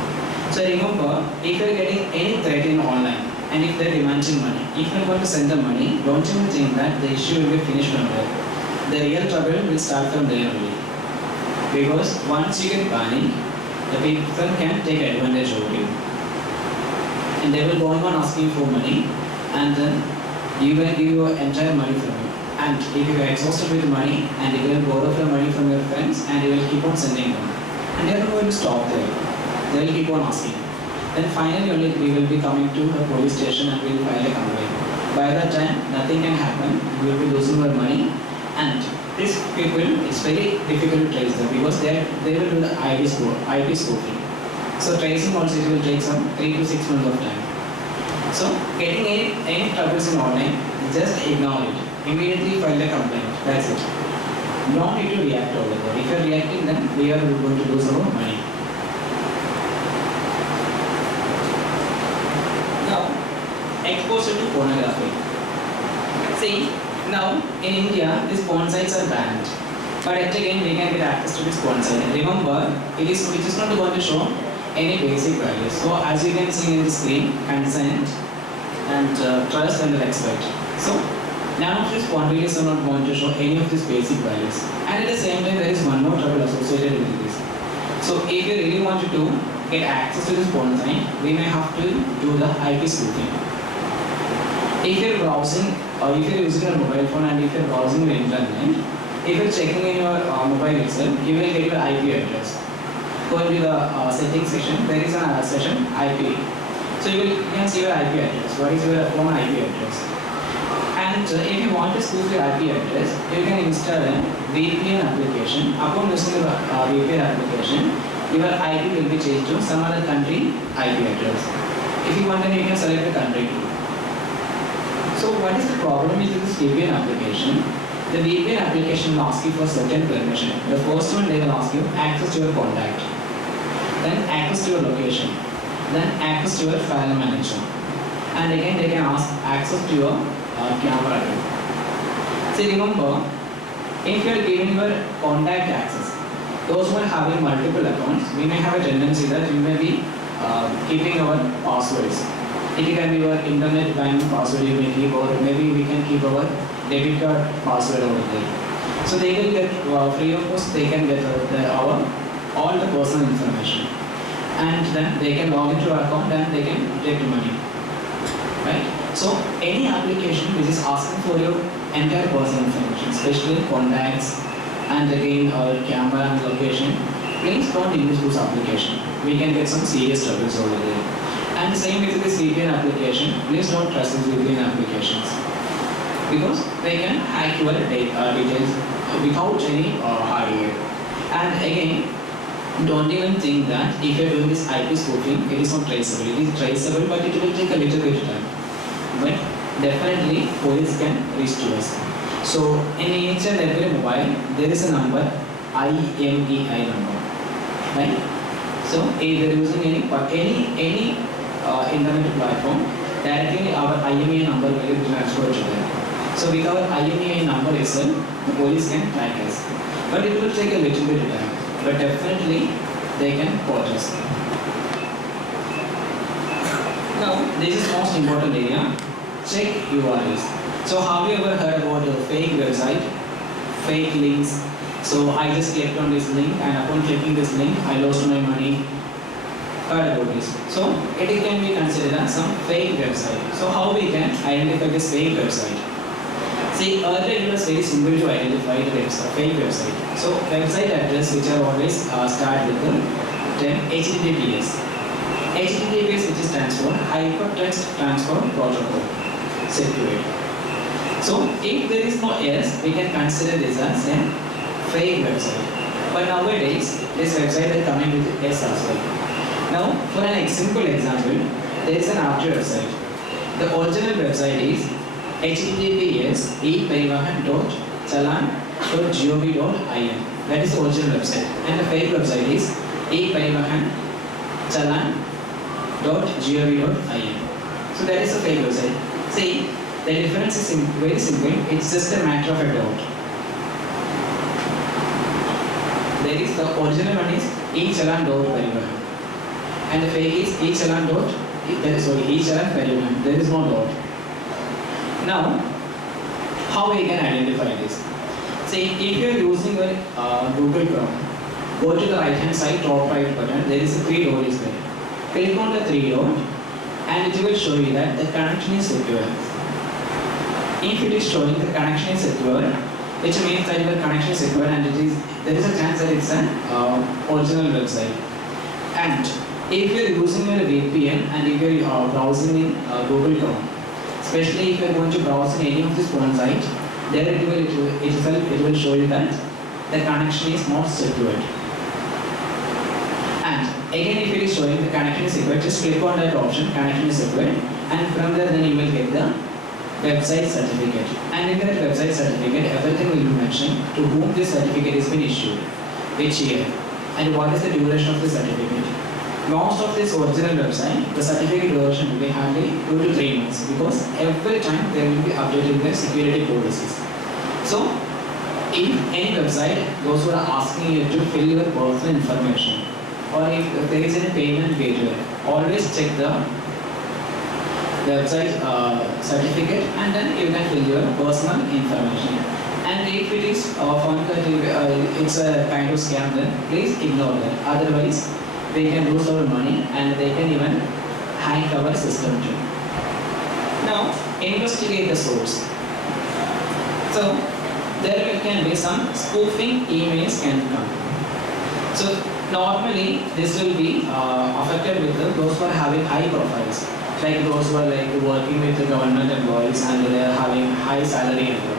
So remember, if you are getting any threat in online, and if they are demanding money, if you are going to send them money, don't you think that the issue will be finished from there? The real trouble will start from there only. Because once you get panic, the people can take advantage of you. And they will go on asking for money, and then you will give your entire money from you. And if you are exhausted with money, and you will borrow the money from your friends, and you will keep on sending them. And they are not going to stop there. They will keep on asking. Then finally only we will be coming to a police station and we will file a complaint. By that time, nothing can happen. We will be losing our money. And these people, it's very difficult to trace them because they will do the IP spoofing. So tracing also it will take some 3 to 6 months of time. So getting any troubles in online, just ignore it. Immediately file a complaint. That's it. No need to react over there. If you are reacting, then we are going to lose our money. Now, exposure to pornography. See, now in India, these porn sites are banned. But yet again, we can get access to this porn site. Remember, it is not going to show any basic values. So as you can see in the screen, consent and trust and respect. So none of these porn videos are not going to show any of these basic values. And at the same time, there is one more trouble associated with this. So if you really want to get access to this porn site, we may have to do the IP spoofing. If you're browsing, or if you're using a mobile phone and if you're browsing the internet, if you're checking in your mobile itself, you will get your IP address. Go into the settings section, there is a section IP. So you can see your IP address. What is your phone IP address? And if you want to spoof your IP address, you can install a VPN application. Upon using the VPN application, your IP will be changed to some other country IP address. If you want, then you can select the country too. So what is the problem with this VPN application? The VPN application will ask you for certain permission. The first one, they will ask you access to your contact, then access to your location, then access to your file manager, and again they can ask access to your camera. So remember, if you are giving your contact access, those who are having multiple accounts, we may have a tendency that we may be keeping our passwords. It can be our internet banking password you may keep, or maybe we can keep our debit card password over there. So they will get free of cost. They can get our all the personal information, and then they can log into our account and they can take the money. Right? So any application which is asking for your entire personal information, especially contacts and again camera and location, please don't use this application. We can get some serious troubles over there. And same with this VPN application, please don't trust these VPN applications because they can hack your details without any hardware. And again, don't even think that if you're doing this IP spoofing, it is not traceable. It is traceable, but it will take a little bit of time. But definitely, police can reach to us. So in each and every mobile, there is a number, IMEI number, right? So if they are using any internet platform, directly our IMEI number will be transferred to them. So with our IMEI number itself, the police can track us. But it will take a little bit of time. But definitely they can catch us. Now this is most important area. Check URLs. So have you ever heard about a fake website, fake links? So I just clicked on this link, and upon clicking this link, I lost my money. Heard about this. So it can be considered as some fake website. So how we can identify this fake website? See, earlier it was very simple to identify the website, fake website. So website address which are always start with the term HTTPS. HTTPS which stands for Hypertext Transfer Protocol. Secure. So if there is no S, we can consider this as a fake website. But nowadays, this website is coming with S as well. Now, for an simple example, there is an after website. The original website is https eparivahan.chalan.gov.in. That is the original website. And the fake website is eparivahan.chalan.gov.in. So that is a fake website. See, the difference is very simple. It's just a matter of a dot. There is the original one is echalan.parivahan, and the fake is echalan.parivahan. There is no dot. Now, how we can identify this? See, if you are using your Google Chrome, go to the right hand side top right button. There is a 3 dot is there. Click on the 3 dot, and it will show you that the connection is secure. If it is showing the connection is secure, which means that your connection is secure, and there is a chance that it's an original website. And if you are using your VPN and if you are browsing in Google Chrome, especially if you are going to browse in any of these porn sites, there it will show you that the connection is not secured. And again, if it is showing the connection is secured, just click on that option, connection is secured, and from there then you will get the website certificate. And in that website certificate, everything will be mentioned to whom this certificate has been issued, which year, and what is the duration of the certificate. Most of this original website, the certificate duration will be hardly 2 to 3 months, because every time they will be updating their security policies. So, in any website, those who are asking you to fill your personal information, or if there is any payment gateway, always check the website certificate, and then you can fill your personal information. And if it is found that it's a kind of scam, then please ignore that. Otherwise, they can lose our money and they can even hack our system too. Now, investigate the source. So, there can be some spoofing emails can come. So, normally this will be affected with those who are having high profiles, like those who are working with the government employees and they are having high salary and all.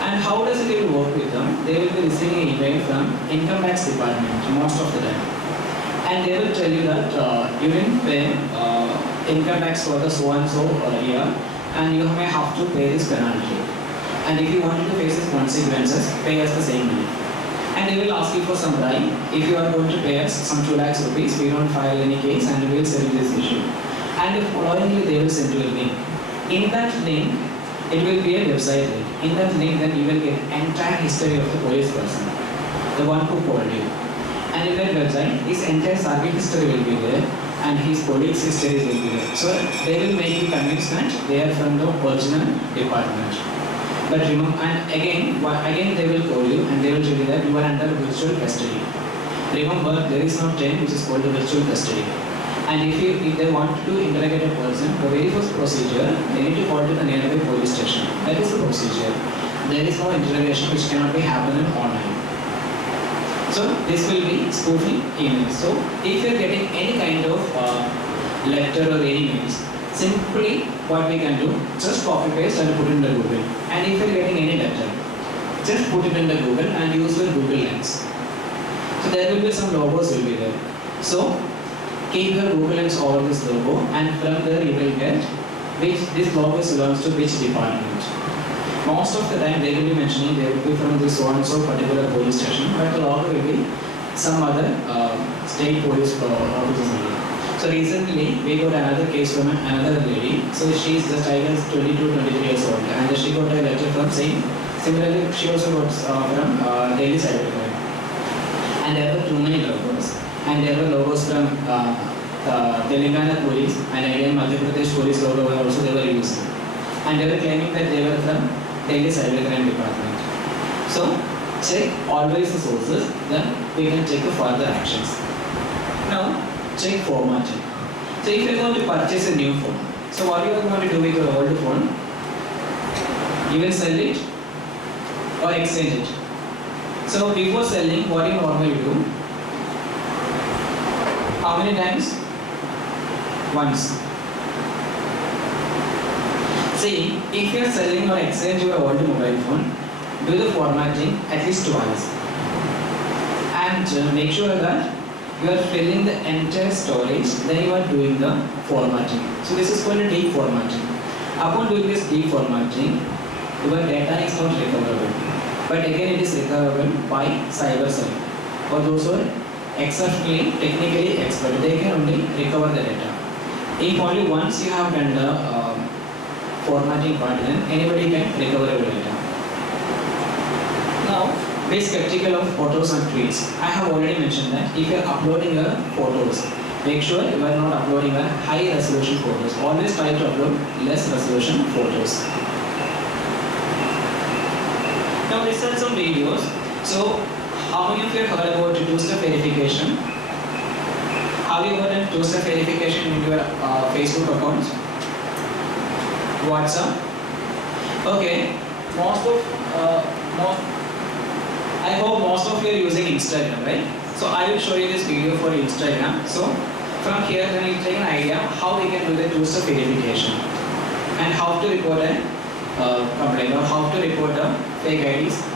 And how does it even work with them? They will be receiving an email from income tax department most of the time. And they will tell you that you didn't pay income tax for the so and so year, and you may have to pay this penalty. And if you want to face these consequences, pay us the same money. And they will ask you for some bribe. If you are going to pay us some 2 lakhs rupees, we don't file any case and we will settle this issue. And followingly, they will send you a link. In that link, it will be a website link. In that link, then you will get entire history of the police person, the one who called you. And in that website, his entire service history will be there and his police history will be there. So they will make you convinced that they are from the original department. But remember, and again they will call you and they will tell you that you are under virtual custody. Remember, there is no term which is called the virtual custody. And if they want to interrogate a person, the very first procedure, they need to call to the nearby police station. That is the procedure. There is no interrogation which cannot be happening online. So this will be spoofing emails. So if you are getting any kind of letter or any mails, simply what we can do, just copy paste and put it in the Google. And if you are getting any letter, just put it in the Google and use your Google Lens. So there will be some logos will be there. So keep your Google Lens over this logo and from there you will get which this logo belongs to which department. Most of the time they will be mentioning they will be from this so and so particular police station, but the logo will be some other state police offices only. So recently we got another case from another lady. So she is just I guess 22-23 years old and she got a letter from same. Similarly she also got from Delhi Cybercrime. And there were too many logos. And there were logos from Telangana police and again Madhya Pradesh police logo also they were using. And they were claiming that they were from Delhi Cybercrime department. So check always the sources, then we can take the further actions. Now check formatting. So if you are going to purchase a new phone, so what you are going to do with your old phone? You will sell it or exchange it. So before selling, what you normally do? How many times? Once. See, if you are selling or exchange your old mobile phone, do the formatting at least twice. And make sure that you are filling the entire storage, then you are doing the formatting. So this is called a deep formatting. Upon doing this deep formatting, your data is not recoverable. But again it is recoverable by cyber cell. For those who are exceptionally technically expert, they can only recover the data. If only once you have done the formatting part, then anybody can recover your data. Now, be skeptical of photos and tweets. I have already mentioned that if you are uploading your photos, make sure you are not uploading a high resolution photos. Always try to upload less resolution photos. Now let's start some videos. So, how many of you have heard about two-step verification? Have you heard of two-step verification in your Facebook account? WhatsApp? Okay. I hope most of you are using Instagram, right? So I will show you this video for Instagram. So from here, then you take an idea how we can do the two-step verification and how to report a complaint or how to report a fake IDs.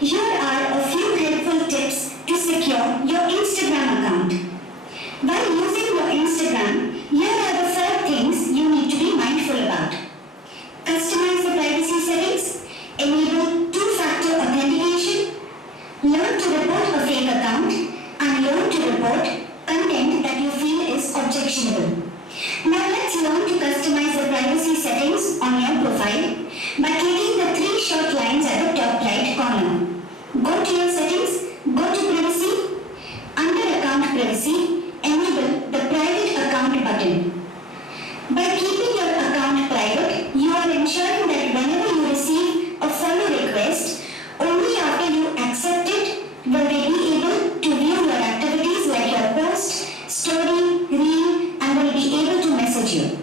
Here are a few helpful tips to secure your Instagram account. While using your Instagram, here are the 5 things you need to be mindful about. Customize the privacy settings, enable two-factor authentication, learn to report a fake account, and learn to report content that you feel is objectionable. Now let's learn to customize the privacy settings on your profile by clicking the 3 short lines at the top right corner. Go to your settings, go to privacy. Under account privacy, enable the private account button. By keeping your account private, you are ensuring that whenever you receive a follow request, only after you accept it will they be able to view your activities like your post, story, reel, and will be able to message you.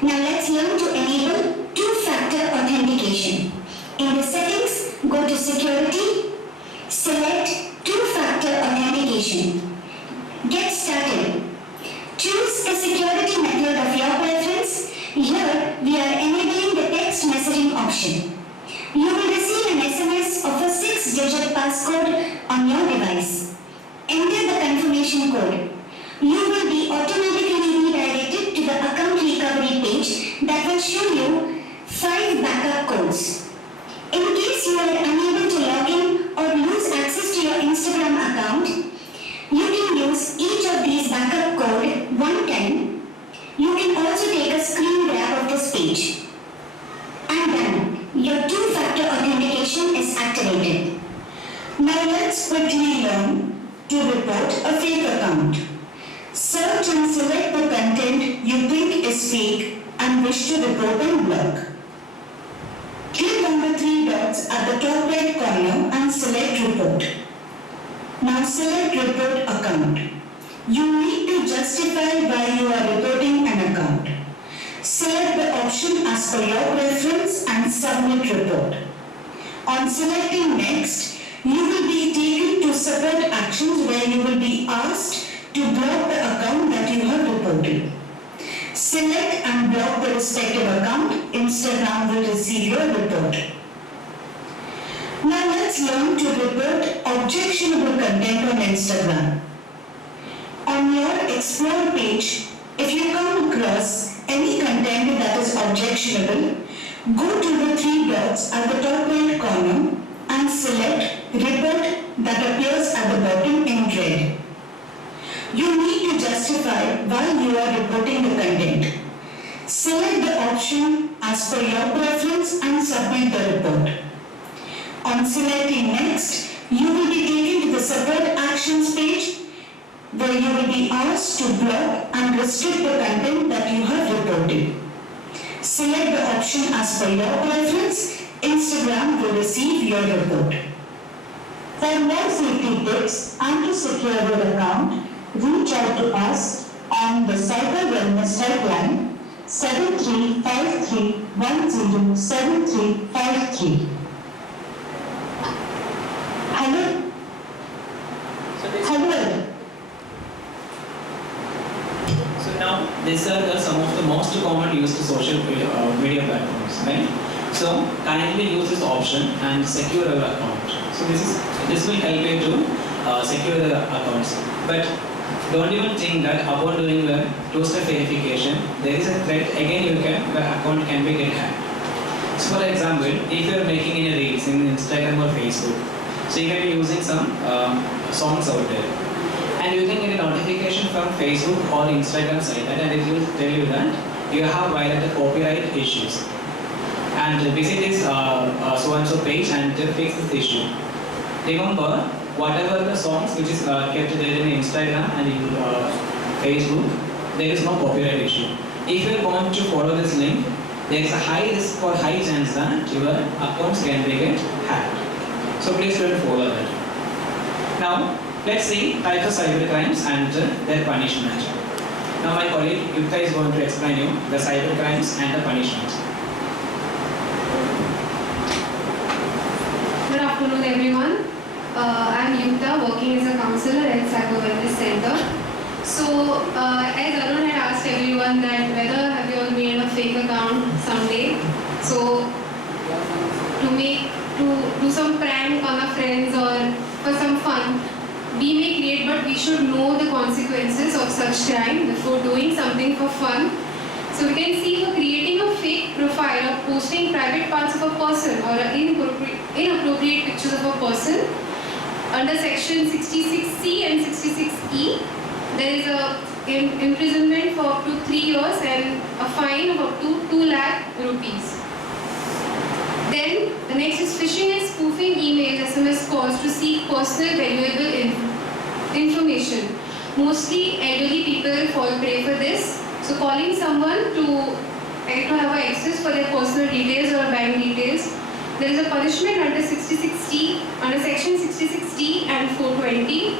Now let's learn to enable two-factor authentication. In the settings, go to security Instagram account, you can use each of these backup code one time. You can also take a screen grab of this page. And done. Your two-factor authentication is activated. Now let's quickly learn to report a fake account. Search and select the content you think is fake and wish to report and block. Click on the three dots at the top right corner and select report. Now select report account. You need to justify why you are reporting an account. Select the option as per your preference and submit report. On selecting next, you will be taken to separate actions where you will be asked to block the account that you have reported. Select and block the respective account. Instagram will receive your report. Now let's learn to report objectionable content on Instagram. On your Explore page, if you come across any content that is objectionable, go to the three dots at the top right corner and select Report that appears at the bottom in red. You need to justify why you are reporting the content. Select the option as per your preference and submit the report. On selecting Next, you will be taken to the Support Actions page where you will be asked to block and restrict the content that you have reported. Select the option as per your preference. Instagram will receive your report. For more safety tips and to secure your account, reach out to us on the Cyber Wellness Helpline 7353107353. Hello? Hello? So now, these are some of the most common used social media platforms, right? So kindly use this option and secure your account. So this will help you to secure the accounts. But don't even think that upon doing the two-step verification, there is a threat again the account can be get hacked. So for example, if you are making any reels in Instagram or Facebook, so you can be using some songs out there, and you can get a notification from Facebook or Instagram site, and it will tell you that you have violated copyright issues. And visit this so-and-so page and fix this issue. Remember, whatever the songs which is kept there in Instagram and in Facebook, there is no copyright issue. If you are going to follow this link, there is a high risk or high chance that your accounts can be get hacked. So please don't follow that. Now, let's see types of cyber crimes and their punishment. Now my colleague Yukta is going to explain you the cyber crimes and the punishment. Good afternoon, everyone. I'm Yukta, working as a counselor at Cyber Wellness Center. So, as Arun had asked everyone that whether have you all made a fake account someday. So, to do some prank on our friends or for some fun, we may create, but we should know the consequences of such crime before doing something for fun. So we can see for creating a fake profile or posting private parts of a person or inappropriate pictures of a person, under section 66C and 66E, there is a imprisonment for up to 3 years and a fine of up to 2 lakh rupees. Then the next is phishing and spoofing emails, SMS calls to seek personal valuable information. Mostly elderly people fall prey for this. So calling someone to have access for their personal details or bank details. There is a punishment under 66D, under section 66D and 420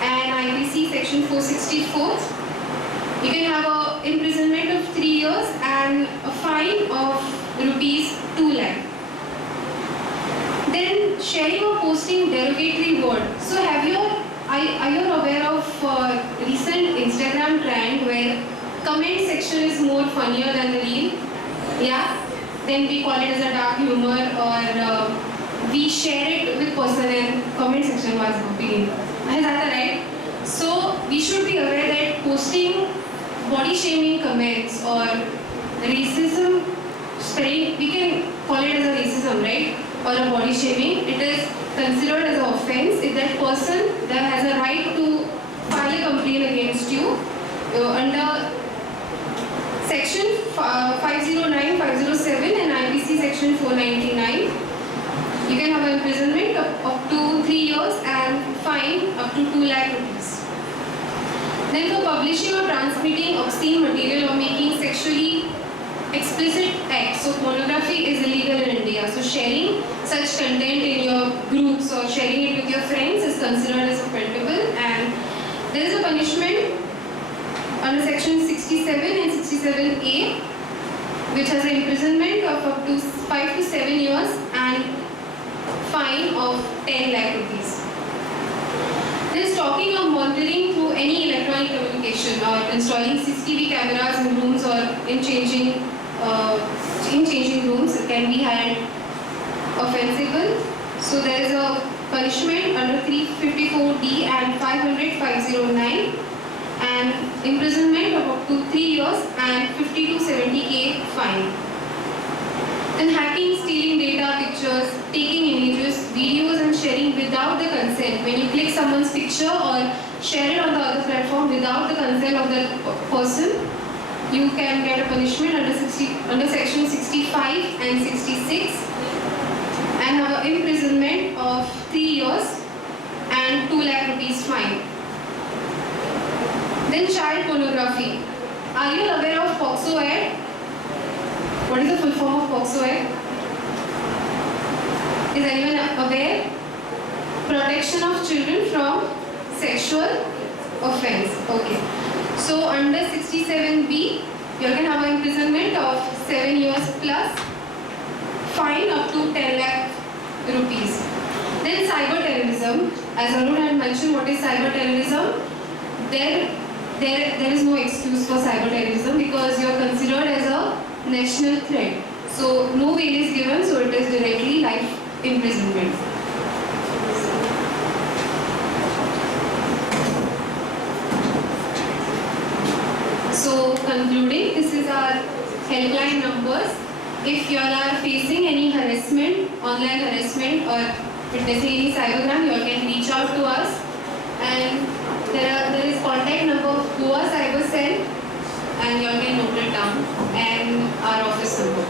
and IPC section 464. You can have a imprisonment of 3 years and a fine of rupees 2 lakh. Then sharing or posting derogatory word. So are you aware of recent Instagram trend where comment section is more funnier than the reel? Yeah? Then we call it as a dark humor or we share it with person and comment section was begin. Is that right? So we should be aware that posting body shaming comments or racism, we can call it as a racism, right? or a body shaming, it is considered as an offense if that person that has a right to file a complaint against you under section 509, 507 and IPC section 499. You can have imprisonment up to 3 years and fine up to 2 lakh rupees. Then for publishing or transmitting obscene material or making sexually explicit acts, so pornography is illegal in India. So sharing such content in your groups or sharing it with your friends is considered as offendable, and there is a punishment under section 67 and 67A, which has an imprisonment of up to 5 to 7 years and fine of 10 lakh rupees. Then stalking or monitoring through any electronic communication or installing CCTV cameras in rooms or in changing rooms can be held offensible. So there is a punishment under 354D and 509 and imprisonment of up to 3 years and 50 to 70K fine. Then hacking, stealing data, pictures, taking images, videos and sharing without the consent. When you click someone's picture or share it on the other platform without the consent of the person, you can get a punishment under section 65 and 66 and have an imprisonment of 3 years and 2 lakh rupees fine. Then child pornography. Are you aware of POCSO Act? What is the full form of POCSO Act? Is anyone aware? Protection of children from sexual offense. Okay. So under 67B, you can have an imprisonment of 7 years plus fine up to 10 lakh rupees. Then cyber terrorism. As Arun had mentioned, what is cyber terrorism? There is no excuse for cyber terrorism because you are considered as a national threat. So no bail is given, so it is directly life imprisonment. So concluding, this is our helpline numbers. If you all are facing any harassment, online harassment or witnessing any cybercrime, you all can reach out to us. And there is contact number of Goa Cyber Cell, and you all can note it down, and our office number.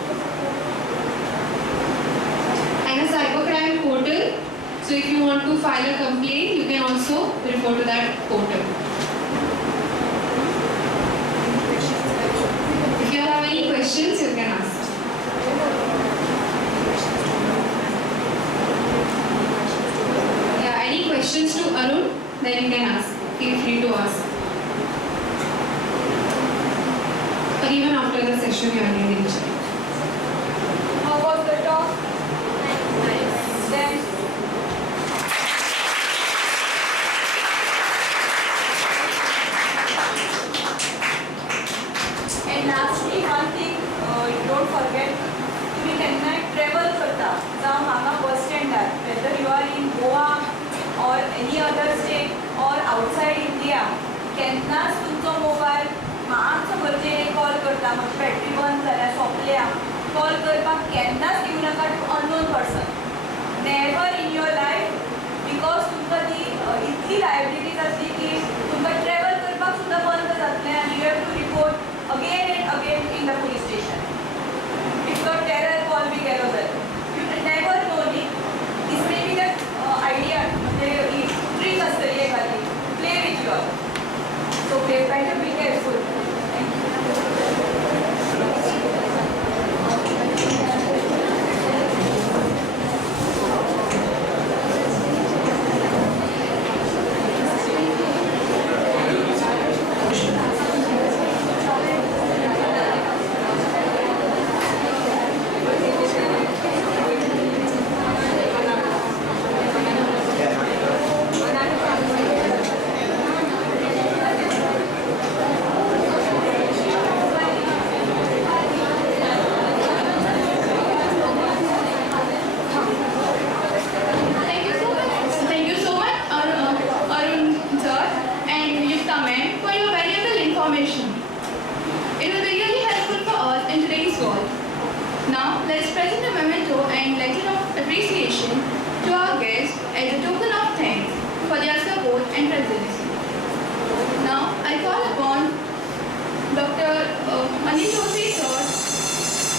And a cybercrime portal. So if you want to file a complaint, you can also refer to that portal. If you all have any questions, you can ask. Yeah, any questions to Arun? Then you can ask. Feel free to ask. Or even after the session, you can reach out. How was the talk? Nice. Then and lastly, one thing you don't forget, तुम्ही केन्ना travel करता जावं हांगा बस स्टँडार, whether you are in Goa or any other state or outside India, केन्नाच तुमचो mobile मातसो गरजेन call करता, मातशी बॅटरी बंद जाल्या सोंपल्या, कॉल करपाक केन्नाच दिवं नाका to unknown person. Never in your life, because तुमकां ती इतली लायबिलिटीज आसली की तुमकां ट्रॅव्हल करपाक सुद्दां बंद जातलें आनी you have to report again and again in the police station. If तो टेरर कॉल बी केलो जाल्यार यू नेवर नो न्ही. This may be that idea म्हणजे ही ट्रीक आसतली एखादी, play with your. So better be careful. I call upon Dr. Manish Joshi sir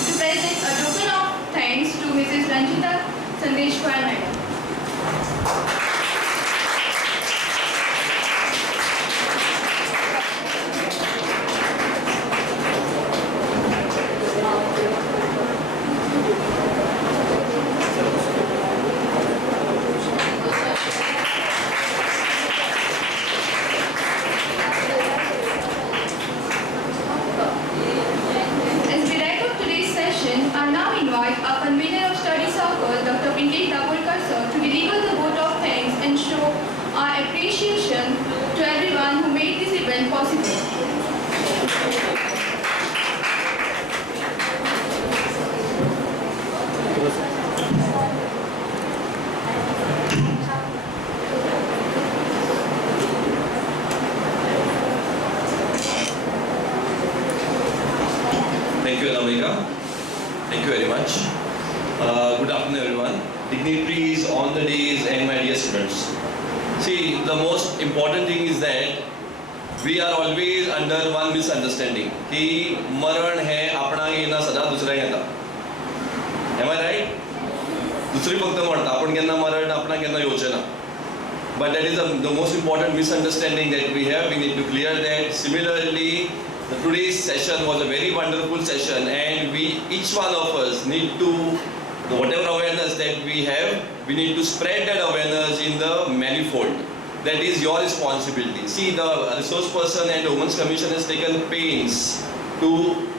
to present a token of thanks to Mrs. Ranjita Sandeshwar madam. As we wrap up today's session, I now invite our convener of study circle, Dr. Pinky Dabholkar sir, to deliver the vote of thanks and show our appreciation to everyone who made this event possible. Thank you, Anamika. Thank you very much. Good afternoon, everyone. Dignitaries, on the days, and my dear students. See, the most important thing is that we are always under one misunderstanding. कि मरण है आपणाक येना सदां दुसऱ्यांक येता. Am I right? दुसरी फक्त म्हणटा आपण केन्ना मरण आपणाक केन्ना येवचें ना. But that is the most important misunderstanding that we have. We need to clear that. Similarly, today's session was a very wonderful session, and each one of us need to, whatever awareness that we have, we need to spread that awareness in the manifold. That is your responsibility. See, the resource person and the Women's Commission has taken pains to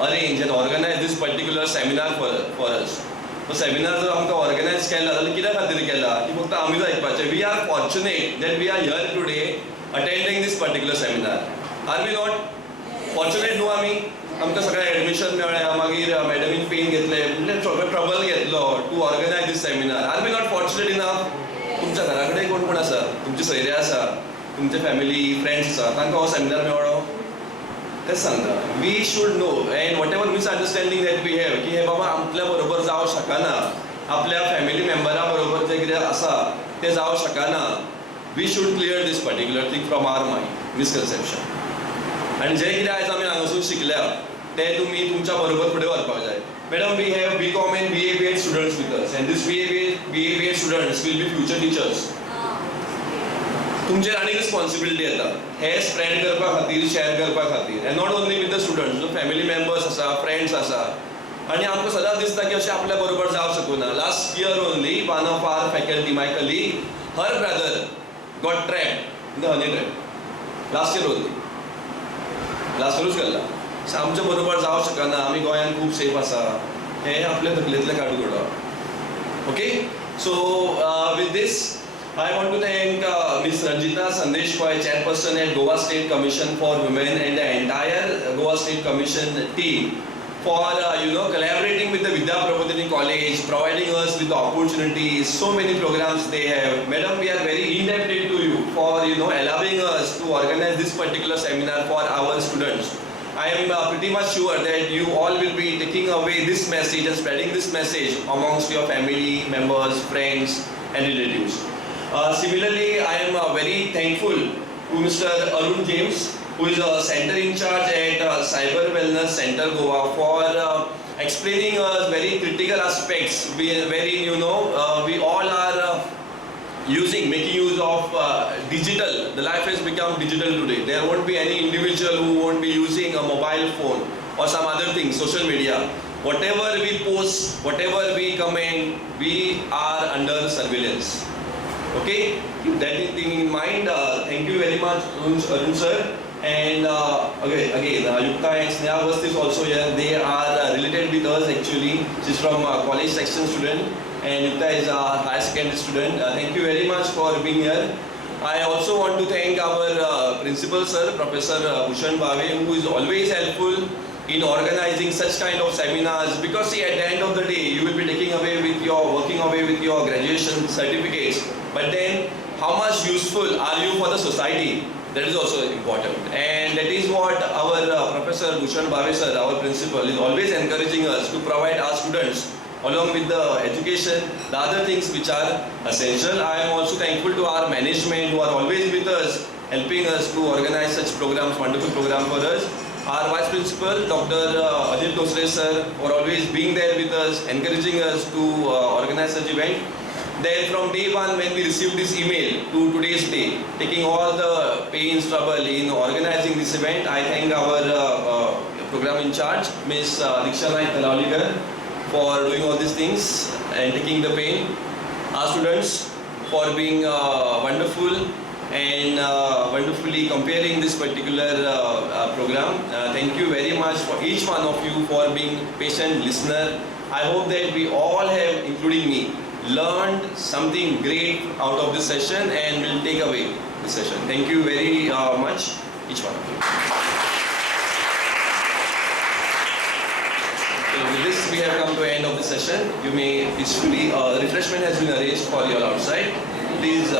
arrange and organize this particular seminar for us. तो seminar जर आमकां organise केला जाल्यार कित्या खातीर केला की फक्त आमीच आयकपाचें. We are fortunate that we are here today attending this particular seminar. Are we not fortunate न्हू आमी? आमकां सगळें एडमिशन मेळ्ळें, मागीर मॅडमीन पेन घेतले, म्हणजे सगळो ट्रबल घेतलो to organise this seminar. Are we not fortunate enough? तुमच्या घरा कडेन कोण कोण आसा? तुमचे सोयरे आसा, तुमचे फॅमिली फ्रेंड्स आसा, तांकां हो सेमिनार मेळ्ळो? तेच सांगता. We should know and whatever misunderstanding that we have की हे बाबा आपल्या बरोबर जावं शकना, आपल्या फॅमिली मेंबरा बरोबर जें कितें आसा तें जावं शकना. We should clear this particular thing from our mind, misconception. आनी जें कितें आयज आमी हांगासून शिकल्या तें तुमी तुमच्या बरोबर फुडें व्हरपाक जाय. Madam, we have BCom and BA students with us, and this BA students will be future teachers. तुमचेर आनी रिस्पॉन्सिबिलिटी येता हे स्प्रेड करपा खातीर, शेअर करपा खातीर, and not only with the students, family members आसा, फ्रेंड्स आसा. आनी आमकां सदांच दिसता की अशें आपल्या बरोबर जावं शकना. Last year only one of our faculty, my colleague, her brother got trapped in the honey trap. Last year only, last इयरूच गेल्ला. सो आमच्या बरोबर जावं शकना. आमी गोंयांत खूब सेफ आसा, हे आपल्या तकलेंतलें काडून उडोवप. Okay, so with this I want to thank Ms. Ranjita Sandeshwar, Chairperson at Goa State Commission for Women, and the entire Goa State Commission team for collaborating with the Vidya Prabodhini College, providing us with the opportunities. So many programs they have. Madam, we are very indebted to you for allowing us to organize this particular seminar for our students. I am pretty much sure that you all will be taking away this message and spreading this message amongst your family members, friends, and relatives. Similarly, I am very thankful to Mr. Arun James, who is a center in charge at Cyber Wellness Center Goa, for explaining us very critical aspects. We all are making use of digital. The life has become digital today. There won't be any individual who won't be using a mobile phone or some other thing, social media. Whatever we post, whatever we comment, we are under surveillance. Okay, keep that thing in mind. Thank you very much, Arun sir. And again, Yukta and Sneha Avasthi is also here. They are related with us actually. She's from college section student, and Yukta is a higher secondary student. Thank you very much for being here. I also want to thank our principal sir, Professor Bhushan Bhave, who is always helpful in organizing such kind of seminars, because see, at the end of the day you will be working away with your graduation certificates, but then how much useful are you for the society? That is also important, and that is what our Professor Bhushan Bhave sir, our principal, is always encouraging us to provide our students along with the education, the other things which are essential. I am also thankful to our management who are always with us helping us to organize such programs, wonderful program for us. Our Vice Principal, Dr. Adil Tosre sir, for always being there with us, encouraging us to organize such event. Then from day one when we received this email to today's day, taking all the pains, trouble in organizing this event, I thank our program in charge, Ms. Diksha Naik Talaulikar, for doing all these things and taking the pain. Our students for being wonderful and wonderfully comparing this particular program. Thank you very much for each one of you for being patient listener. I hope that we all have, including me, learned something great out of this session and will take away this session. Thank you very much, each one of you. So with this, we have come to the end of the session. You may peacefully, refreshment has been arranged for you all outside. Please